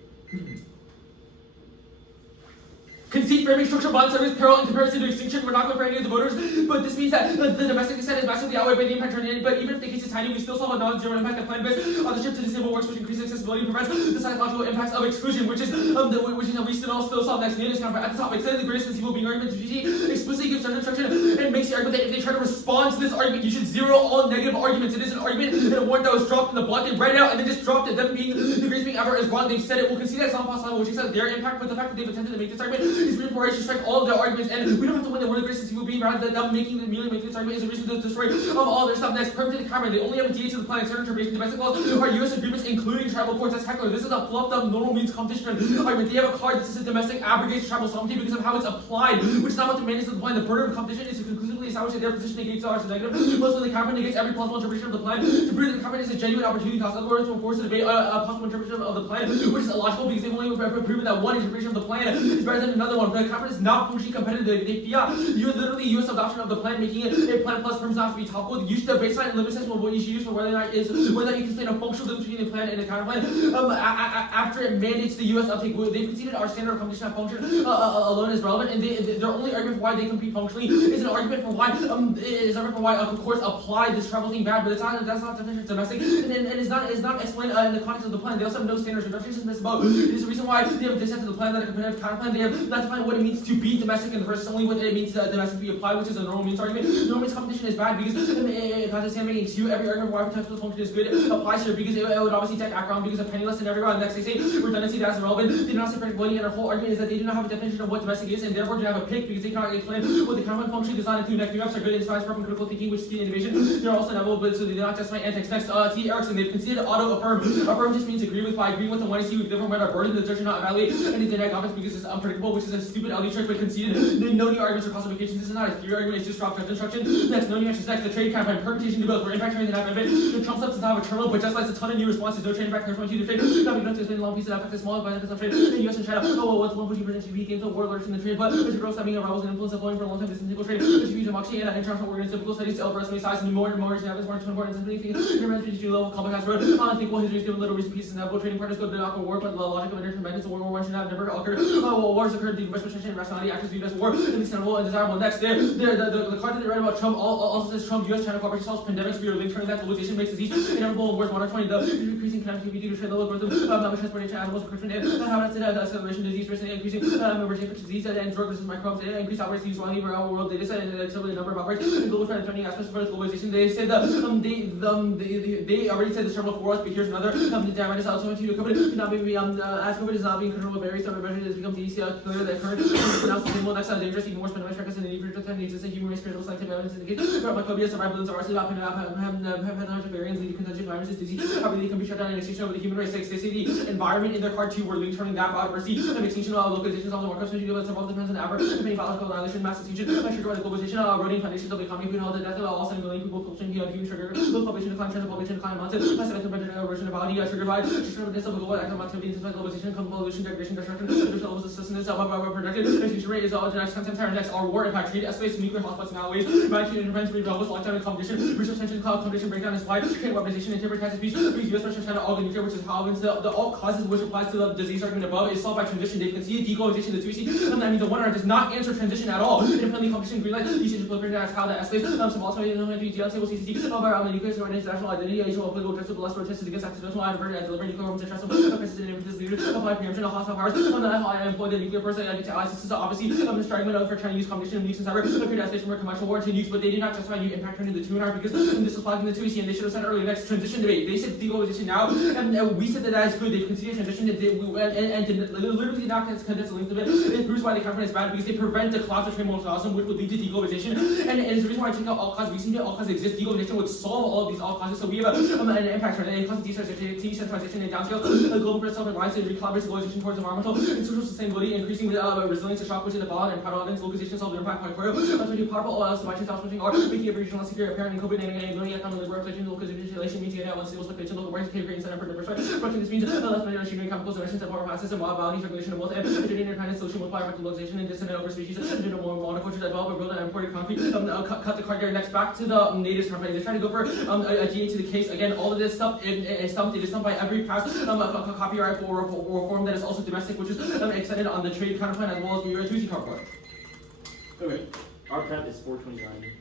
Concede framing structural bond service parallel in comparison to extinction. We're not going for any of the voters, but this means that the domestic descent is massively outweighed by the impact on it. But even if the case is tiny, we still saw a non-zero impact that plan-based authorship to disable works which increase accessibility prevents the psychological impacts of exclusion, which is we still saw next news counter at the top. Extended the greatest conceivable being argument to explicitly gives certain instruction and makes the argument that if they try to respond to this argument, you should zero all negative arguments. It is an argument and a warrant that was dropped in the block. They read it out and then just dropped it. Them being the greatest being ever is wrong. They've said it. We'll concede that it's not possible, which accepts their impact, but the fact that they've attempted to make this argument is reason for us to strike all of their arguments, and we don't have to win the word of greatest conceivable being. Rather than them merely making this argument is a reason to destroy all their stuff. Next, permitted the Cameron. They only have a DA to the plan. Certain interpretation domestic laws are U.S. agreements, including tribal courts. That's heckler. This is a fluffed up normal means competition argument. They have a card that says domestic abrogates tribal sovereignty because of how it's applied, which is not what the mandates of the plan. The burden of competition is to conclusively establish that their position negates dollars to negative. Most of the Cameron negates every possible interpretation of the plan. To prove that the Cameron is a genuine opportunity cost, other words, to enforce the debate a possible interpretation of the plan, which is illogical because they've only proven that one interpretation of the plan is better than another one. But the Cameron is not functionally competitive. They you're literally U.S. adoption of the plan, making it a plan plus terms not to be toppled. Use the baseline and limit test what you should use for whether or not you can explain a functional difference between the plan and the counter plan. After it mandates the U.S. uptake, they conceded our standard of competition function alone is relevant, and their only argument for why they compete functionally is an argument for why of course apply this travel thing bad, but that's not definition of domestic, and it's not explained in the context of the plan. They also have no standards. Reductions is about. It is the reason why they have dissent to the plan that a competitive counter plan. They have not defined what it means to be domestic in the first, only what it means domestic to be applied, which is a normal means argument. Normal means competition is bad because it causes making excuse every argument why potential function is good applies here because it would obviously take background because of penniless and everyone. Next they say redundancy that's irrelevant. They do not say predictability, and their whole argument is that they do not have a definition of what domestic is, and therefore do not have a pick because they cannot explain what the counter function does not include. Next, UFs are good in science, from critical thinking, which is key innovation. They're also inevitable, but so they do not justify antics. Next, T. Erickson, they've conceded auto affirm. Affirm just means agree with. By agreeing with the one is you different when our burden the judge should not evaluate any denied comments because it's unpredictable, which is a stupid LD trick, but conceded. No new arguments or classifications. This is not a theory argument, it's just drop judge instruction. Next, no new answers. Next, the trade campaign permutation to both where impact trade and half benefit. The Trump stuff does not have a terminal, but just like a ton of new responses, no trade impact corresponding to the trade. Not being to explain long pieces that affect the small benefits of trade in the US and China. Oh, well, what's 1.2% GDP gains of warlords in the trade, but the growth having a rebels and influence of flowing for a long time single trade. The GDP democracy and international organizations typical studies to overestimate size and more have more important than anything. Intervention PG level complex has road. Unthinkable history is given little reason pieces and inevitable trading partners go to the awkward war, but the logic of interdependence of World War I should have never occurred. Wars occurred, the investment and rationality actors viewed as war, understandable and desirable. Next, the card that they read about Trump also says Trump, US, China cooperation solves pandemics. We are linked turning that globalization makes disease inevitable and worse. 120, the increasing connectivity due to trade level growth of transportation animals, recruitment, and habits, and acceleration disease risk, and increasing members of disease and drug resistant microbes, and increased outbreaks use widely around the world. They just said and accelerate the number of outbreaks and global trend turning aspects of globalization. They said they already said this terminal for us, but here's another. The diameter is also to COVID cannot be as COVID is not being controlled by various types of measures. It becomes easier clear that current pronounced sustainable next time dangerous, even more pandemic practice and the need for time needs to human race critical selective evidence indicate microbial survival balloons are also have variants leading contagious viruses disease. They can be shut down in extinction of the human race. They say the environment in their card too were linked turning that biodiversity and extinction of localizations of the markets which depends on average depending biological annihilation, mass extinction, triggered by the globalization, eroding foundations of the economy, and all the death of all 7 million people filtering human trigger, low population decline, trend of population decline, mountain, passive temperature erosion of body, triggered by destructiveness of the global active activity, intensified globalization, pollution, degradation, destruction, additional levels of sustenance, projected, extinction rate is all the next content, next, our war impact, trade, escalates, nuclear hotspots, now ways, management intervention, rebuttal, lockdown and competition, resource tension, cloud competition, breakdown is wide, trade weaponization, and temporary tax abuse, US, Russia, China, all the nuclear, which is how the all causes which applies to the disease argument above is solved by transition. They've conceded deglobalization, the 2C, and that means the one does not answer transition at all. Independently competition, green light, usage of proliferation as how that escalates, some also stable CCC, around the nuclear surveillance, national identity, issue of political justice, less protested against accidental adverted and delivering nuclear weapons and trust offenses and influences leaders, apply preemption of hostile powers, on the I employ the nuclear person against allies. This is obviously the stranglement for trying to use competition of nukes and cyber, appeared as for commercial war to nukes, but they did not justify new impact turning the 2 because this was flagged in the 2C and they should have said earlier. Next, transition debate. They said deglobalization now, and we said that is good. They've conceded transition and literally did not condense the length of it. It proves why the counterpoint is bad because they prevent the collapse of trade multilateralism, which would lead to deglobalization. and it's the reason why I take out all causes. Recently, all causes exist. Deglobalization would solve all of these all causes. So we have an impact on it. It causes decentralization and downscale, global self-reliance, and recollaboration, globalization towards environmental and social sustainability, increasing resilience to shock, which is the bond and product events, localization, self impact, powerful, powerful, all else, devices, establishing, or making a regional security apparent in COVID-19, ability, economic liberalization, localization, means getting out one stable speculation, local rights, creating incentive for diversity. Production, this means less machinery, chemicals, emissions, and power processes, and bounties, regulation of both, and independence, social multiplier, globalization, and distant over species, and more monoculture, develop, build, and import concrete, cut the card here. Next, back to the natives company. They're trying to go for a GA to the case. Again, all of this stuff is stumped by every past copyright or form that is also domestic, which is extended on the trade counterplan as well as the Tuesday card. Okay. Our prep is 429.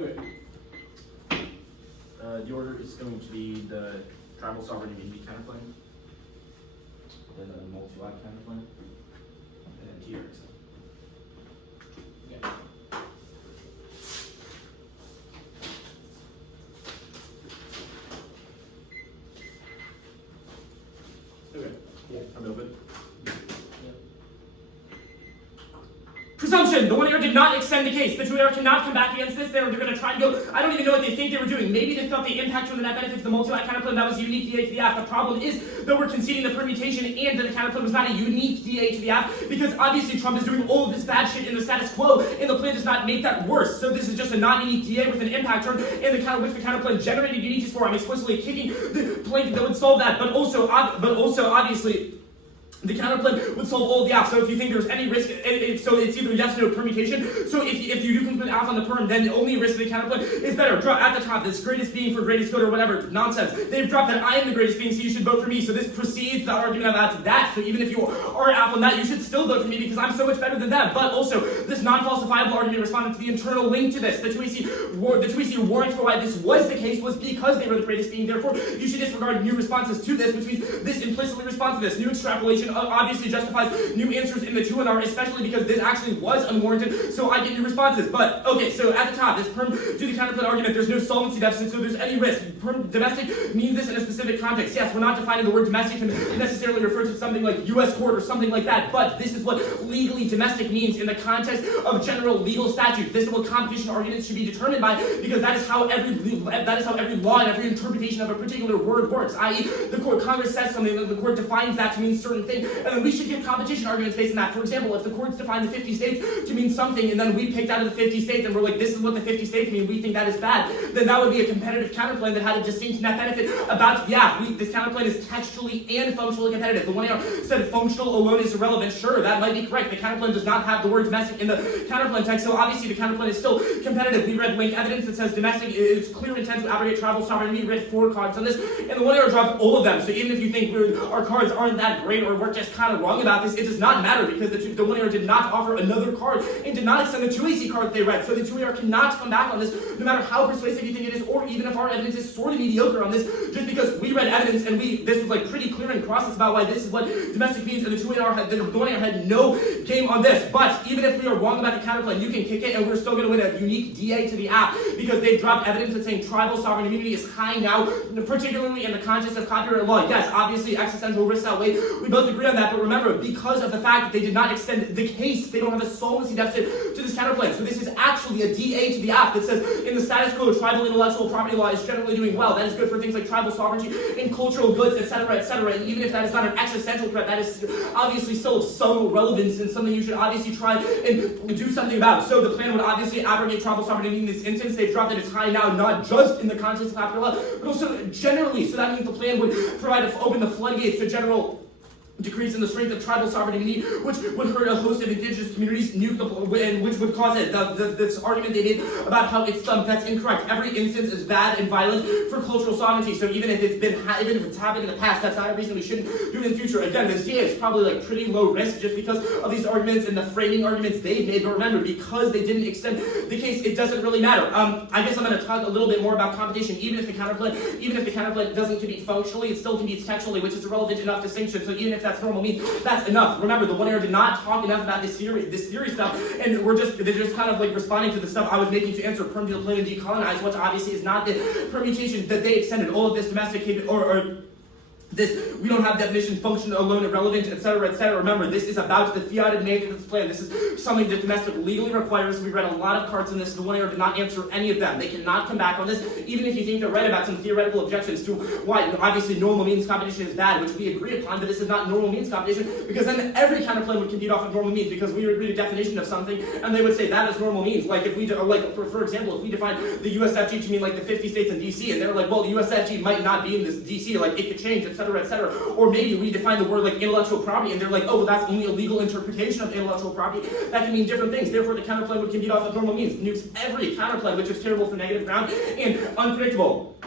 Okay. The order is going to be the tribal sovereign immunity counterclaim, then the multi-lot counterclaim, and then TRX. Yeah. Okay. Yeah. I'm open. Presumption! The one error did not extend the case. The two error cannot come back against this. They're going to try and go. I don't even know what they think they were doing. Maybe they thought the impact from the net benefits, the multi-lot counterclaim, that was a unique DA to the app. The problem is that we're conceding the permutation and that the counterclaim was not a unique DA to the app because obviously Trump is doing all of this bad shit in the status quo and the plan does not make that worse. So this is just a non-unique DA with an impact term and the which the counterclaim generated unities for. I'm explicitly kicking the blanket that would solve that, but also obviously the counterclaim would solve all of the AFF. So if you think there's any risk, so it's either yes or no permutation. So if you do conclude AFF on the perm, then the only risk of the counterclaim is better. At the top, this greatest being for greatest good or whatever nonsense. They've dropped that I am the greatest being, so you should vote for me. So this precedes the argument about that. So even if you are AFF on that, you should still vote for me because I'm so much better than them. But also, this non-falsifiable argument responded to the internal link to this. The 2AC warrant for why this was the case was because they were the greatest being. Therefore, you should disregard new responses to this, which means this implicitly responds to this. New extrapolation obviously justifies new answers in the 2NR, especially because this actually was unwarranted, so I get new responses. But, okay, so at the top, this perm to the counterclaim argument, there's no solvency deficit, so there's any risk. Perm domestic means this in a specific context. Yes, we're not defining the word domestic to necessarily refer to something like U.S. court or something like that, but this is what legally domestic means in the context of general legal statutes. This is what competition arguments should be determined by, because that is how every law and every interpretation of a particular word works, i.e. Congress says something, the court defines that to mean a certain thing, and then we should give competition arguments based on that. For example, if the courts define the 50 states to mean something, and then we picked out of the 50 states and we're like, this is what the 50 states mean, we think that is bad, then that would be a competitive counterclaim that had a distinct net benefit about, this counterclaim is textually and functionally competitive. The one here said functional alone is irrelevant. Sure, that might be correct. The counterclaim does not have the word domestic in the counterclaim text, so obviously the counterclaim is still competitive. We read link evidence that says domestic is clear intent to abrogate tribal sovereignty. We read 4 cards on this, and the one here dropped all of them. So even if you think our cards aren't that great or we're just kind of wrong about this, it does not matter because the 1AR did not offer another card and did not extend the 2AC card that they read. So the 2AR cannot come back on this no matter how persuasive you think it is, or even if our evidence is sort of mediocre on this, just because we read evidence and this was like pretty clear and crosses about why this is what domestic means, and the 2AR had no game on this. But even if we are wrong about the counterclaim, you can kick it and we're still going to win a unique DA to the app because they've dropped evidence that's saying tribal sovereign immunity is high now, particularly in the context of copyright law. Yes, obviously existential risks outweigh. We both agree on that, but remember, because of the fact that they did not extend the case, they don't have a solvency deficit to this counterclaim. So this is actually a DA to the app that says in the status quo, tribal intellectual property law is generally doing well. That is good for things like tribal sovereignty and cultural goods, etc., etc. And even if that is not an existential threat, that is obviously still of some relevance and something you should obviously try and do something about. So the plan would obviously abrogate tribal sovereignty in this instance. They've dropped that it's high now, not just in the context of copyright law, but also generally. So that means the plan would open the floodgates to general decrease in the strength of tribal sovereignty, which would hurt a host of indigenous communities, and which would cause it. This argument they made about how it's that's incorrect. Every instance is bad and violent for cultural sovereignty. So even if it's happened in the past, that's not a reason we shouldn't do it in the future. Again, this DA is probably like pretty low risk just because of these arguments and the framing arguments they've made. But remember, because they didn't extend the case, it doesn't really matter. I guess I'm going to talk a little bit more about competition. Even if the counterclaim doesn't compete functionally, it still competes textually, which is a relevant enough distinction. So even if that's normal means, that's enough. Remember, the 1AR did not talk enough about this theory stuff, and they're just kind of like responding to the stuff I was making to answer perm deal plan and decolonize, which obviously is not the permutation that they extended. All of this domesticated or this, we don't have definition, function, alone, irrelevant, etc., etc. Remember, this is about the fiated mandate of this plan. This is something that domestic legally requires. We read a lot of cards on this. The 1AR did not answer any of them. They cannot come back on this, even if you think they're right about some theoretical objections to why, obviously, normal means competition is bad, which we agree upon, but this is not normal means competition, because then every counterclaim would compete off of normal means, because we would agree a definition of something, and they would say that is normal means. Like, if we, for example, if we define the USFG to mean like the 50 states in DC, and they're like, well, the USFG might not be in this DC, like, it could change, etc., etc. Or maybe we define the word like intellectual property, and they're like, oh, well, that's only a legal interpretation of intellectual property. That can mean different things. Therefore, the counterclaim would compete off of normal means. Nukes every counterclaim, which is terrible for negative ground and unpredictable.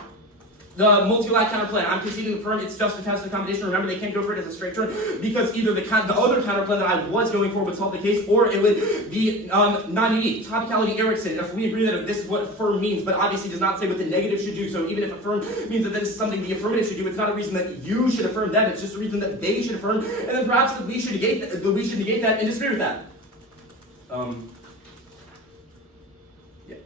The multi-lat counterplan. I'm conceding the firm. It's just a test of combination. Remember, they can't go for it as a straight turn because either the other counterplan that I was going for would solve the case, or it would be non-unique. Topicality Erickson. If we agree that this is what affirm means, but obviously does not say what the negative should do. So even if affirm means that this is something the affirmative should do, it's not a reason that you should affirm them. It's just a reason that they should affirm, and then perhaps that we should negate that and disagree with that. Yeah.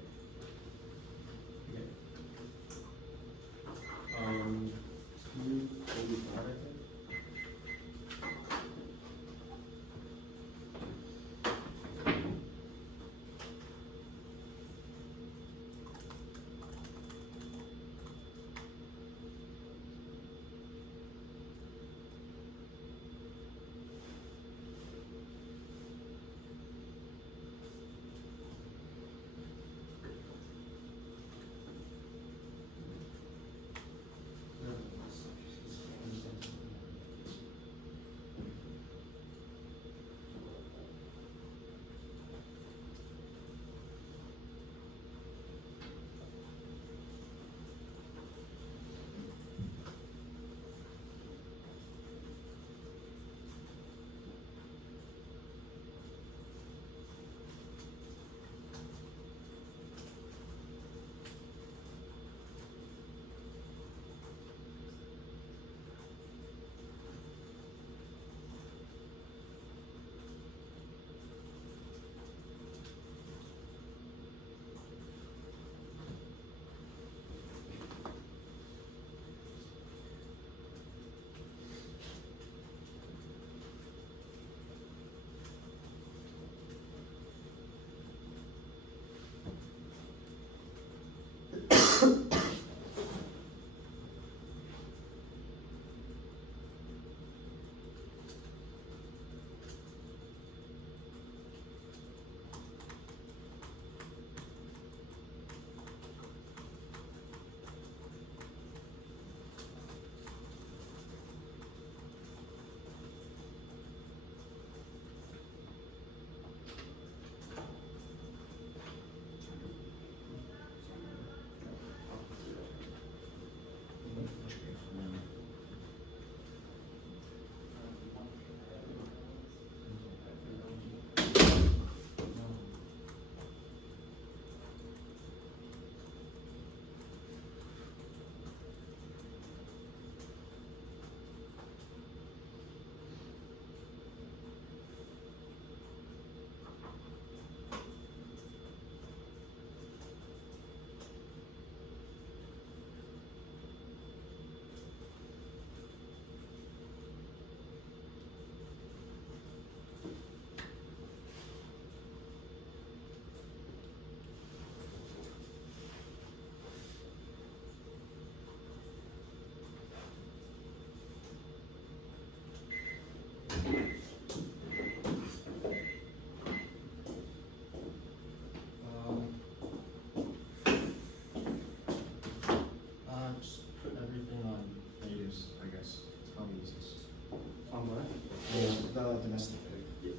domestic pig.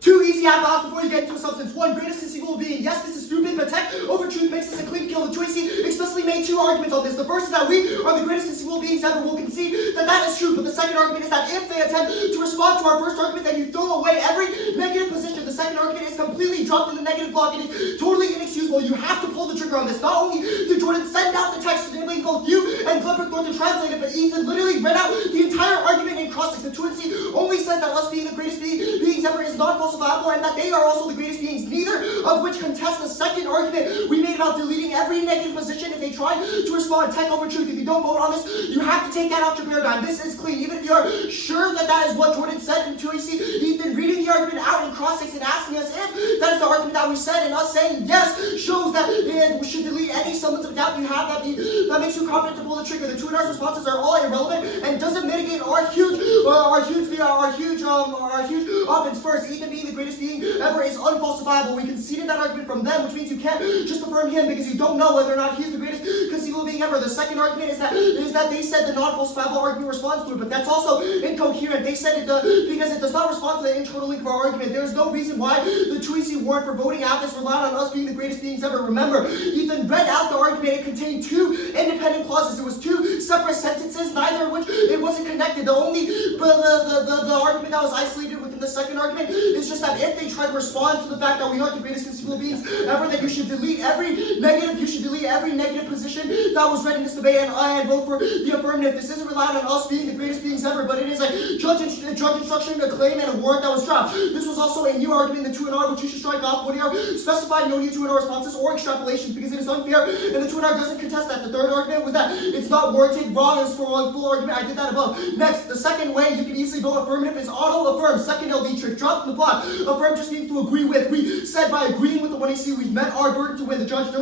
Two easy out before you get into a substance. One, greatest conceivable being. Yes, this is stupid, but tech over truth makes us a clean kill. The choicey explicitly made two arguments on this. The first is that we are the greatest conceivable beings ever. We'll concede that that is true. But the second argument is that if they attempt to respond to our first argument, then you throw away every negative position. The second argument is completely dropped in the negative block. It is totally inexcusable. You have to pull the trigger on this. Not only did Jordan send out the text enabling both you and Glenbrook to translate it, but Ethan literally read out the entire argument in cross-text. The truancy only says that us being the greatest beings ever is non-falsifiable, and that they are also the greatest beings, neither of which contest the second argument we made about deleting every negative position if they try to respond tech over truth. If you don't vote on this, you have to take that out your paradigm. This is clean. Even if you're sure that that is what Jordan said in 2AC, Ethan reading the argument out in cross acrostics and asking us if that is the argument that we said, and us saying yes shows that we should delete any semblance of doubt you have that makes you confident to pull the trigger. The 2 and R's responses are all irrelevant and doesn't mitigate our huge offense. First, Ethan being the greatest being ever is unfalsifiable. We conceded that argument from them, which means you can't just affirm him because you don't know whether or not he's the greatest conceivable being ever. The second argument is that they said the non-falsifiable argument responds to it, but that's also incoherent. They said it because it does not respond to the internal link of our argument. There is no reason why the 2EC warrant for voting out this relied on us being the greatest beings ever. Remember, Ethan read out the argument. It contained 2 independent clauses. It was 2 separate sentences, neither of which it wasn't connected. The only the argument that was isolated within the second argument is just that if they try to respond to the fact that we are the greatest conceivable beings ever, then you should delete every negative position that was read in this debate and vote for the affirmative. This isn't relying on us being the greatest beings ever, but it is a judge instruction, a claim, and a warrant that was dropped. This was also a new argument in the 2 and R, which you should strike off. What are specify no new 2 and R responses or extrapolations because it is unfair, and the 2 and R doesn't contest that. The third argument was that it's not warranted. Wrong is for a full argument. I did that above. Next, the second way you can easily vote affirmative is auto affirm. Second LD trick. Drop in the plot. Affirm just means to agree with. We said by agreeing with the 1AC, we've met our burden to win. The judge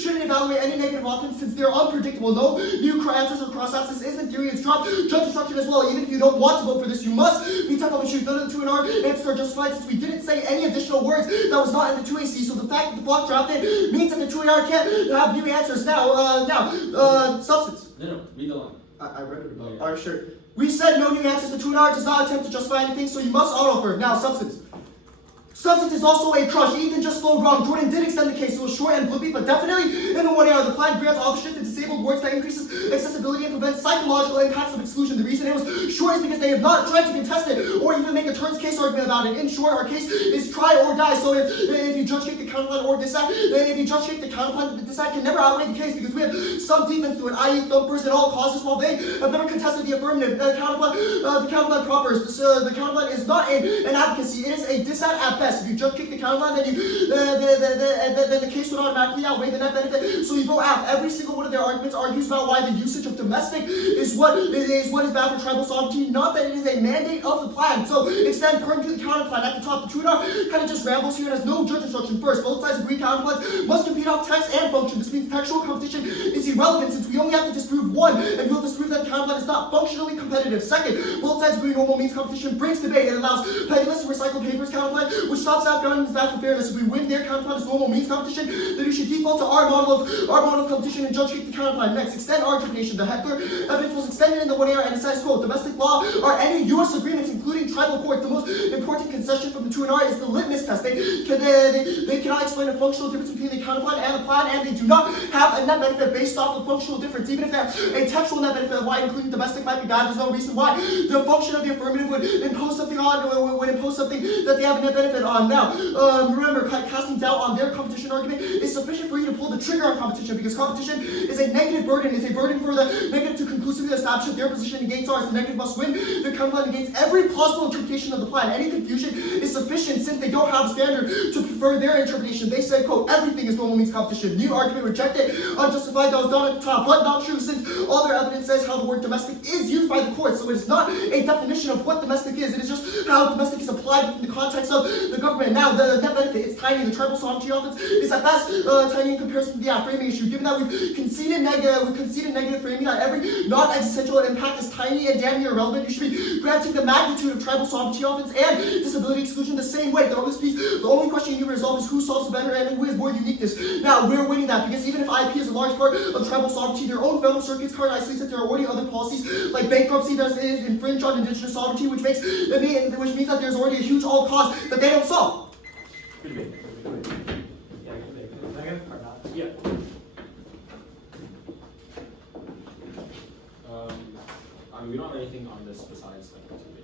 shouldn't evaluate any negative offense since they're unpredictable. No new answers or cross-outs. This isn't theory. It's dropped. Judge instruction as well. Even if you don't want to vote for this, you must be tough on the truth. None of the 2 and R answers are justified since we didn't say any additional words that was not in the 2AC. So the fact that the block dropped it means that the 2 and R can't have new answers. Now, substance. No, read the line. I read it above. Alright, sure. We said no new answers. The 2 and R does not attempt to justify anything, so you must auto-affirm. Now, substance. Substance is also a crush. Ethan just flowed wrong. Jordan did extend the case. It was short and blippy, but definitely in the 1AR. The plan grants authorship to disabled words that increases accessibility and prevents psychological impacts of exclusion. The reason it was short is because they have not tried to contest it or even make a turns case argument about it. In short, our case is try or die. So if you judge take the counterplan or decide, then if you judge take the counterplan, the decide can never outweigh the case because we have some defense to it, i.e. thumpers and all causes, while they have never contested the affirmative. The counterplan propers. The counterplan is not an advocacy. It is a dissent at best. If you judge kick the counterplan, then the case would automatically outweigh the net benefit. So you go out. Every single one of their arguments argues about why the usage of domestic is what is bad for tribal sovereignty, not that it is a mandate of the plan. So extend according to the counterplan at the top. The 2 and R kind of just rambles here and has no judge instruction. First, both sides agree counterplans must compete off text and function. This means textual competition is irrelevant since we only have to disprove one, and we'll disprove that the counterplan is not functionally competitive. Second, both sides agree normal means competition brings debate. It allows pettiness to recycle papers counterplan, which stops out guns back for fairness. If we win their counterplan as normal means competition, then we should default to our model of competition and judge kick the counterplan. Next, extend our interpretation. The heckler evidence was extended in the 1AR and it says, quote, domestic law or any U.S. agreements, including tribal court. The most important concession from the 2 and R is the litmus test. They cannot explain a functional difference between the counterplan and the plan, and they do not have a net benefit based off of functional difference. Even if they have a textual net benefit of why including domestic might be bad, there's no reason why the function of the affirmative would impose something that they have a net benefit on. Now, remember, casting doubt on their competition argument is sufficient for you to pull the trigger on competition because competition is a negative burden. It's a burden for the negative to conclusively establish that their position against ours. The negative must win. The counterplan against every plausible interpretation of the plan. Any confusion is sufficient since they don't have a standard to prefer their interpretation. They say, quote, everything is normal means competition. New argument rejected, unjustified, that was done at the top, but not true since all their evidence says how the word domestic is used by the court. So it is not a definition of what domestic is. It is just how domestic is applied in the context of the government. Now, the net benefit is tiny. The tribal sovereignty offense is at best tiny in comparison to the framing issue. Given that we've conceded negative framing, that every non-existential impact is tiny and damn near irrelevant, you should be granting the magnitude of tribal sovereignty offense and disability exclusion the same way. The only question you need to resolve is who solves the better and who has more uniqueness. Now, we're winning that because even if IP is a large part of tribal sovereignty, their own federal circuits card isolates that there are already other policies like bankruptcy that infringe on indigenous sovereignty, which means that there's already a huge all cause that they don't solve. Good debate. Yeah. We don't have anything on this besides like the debate.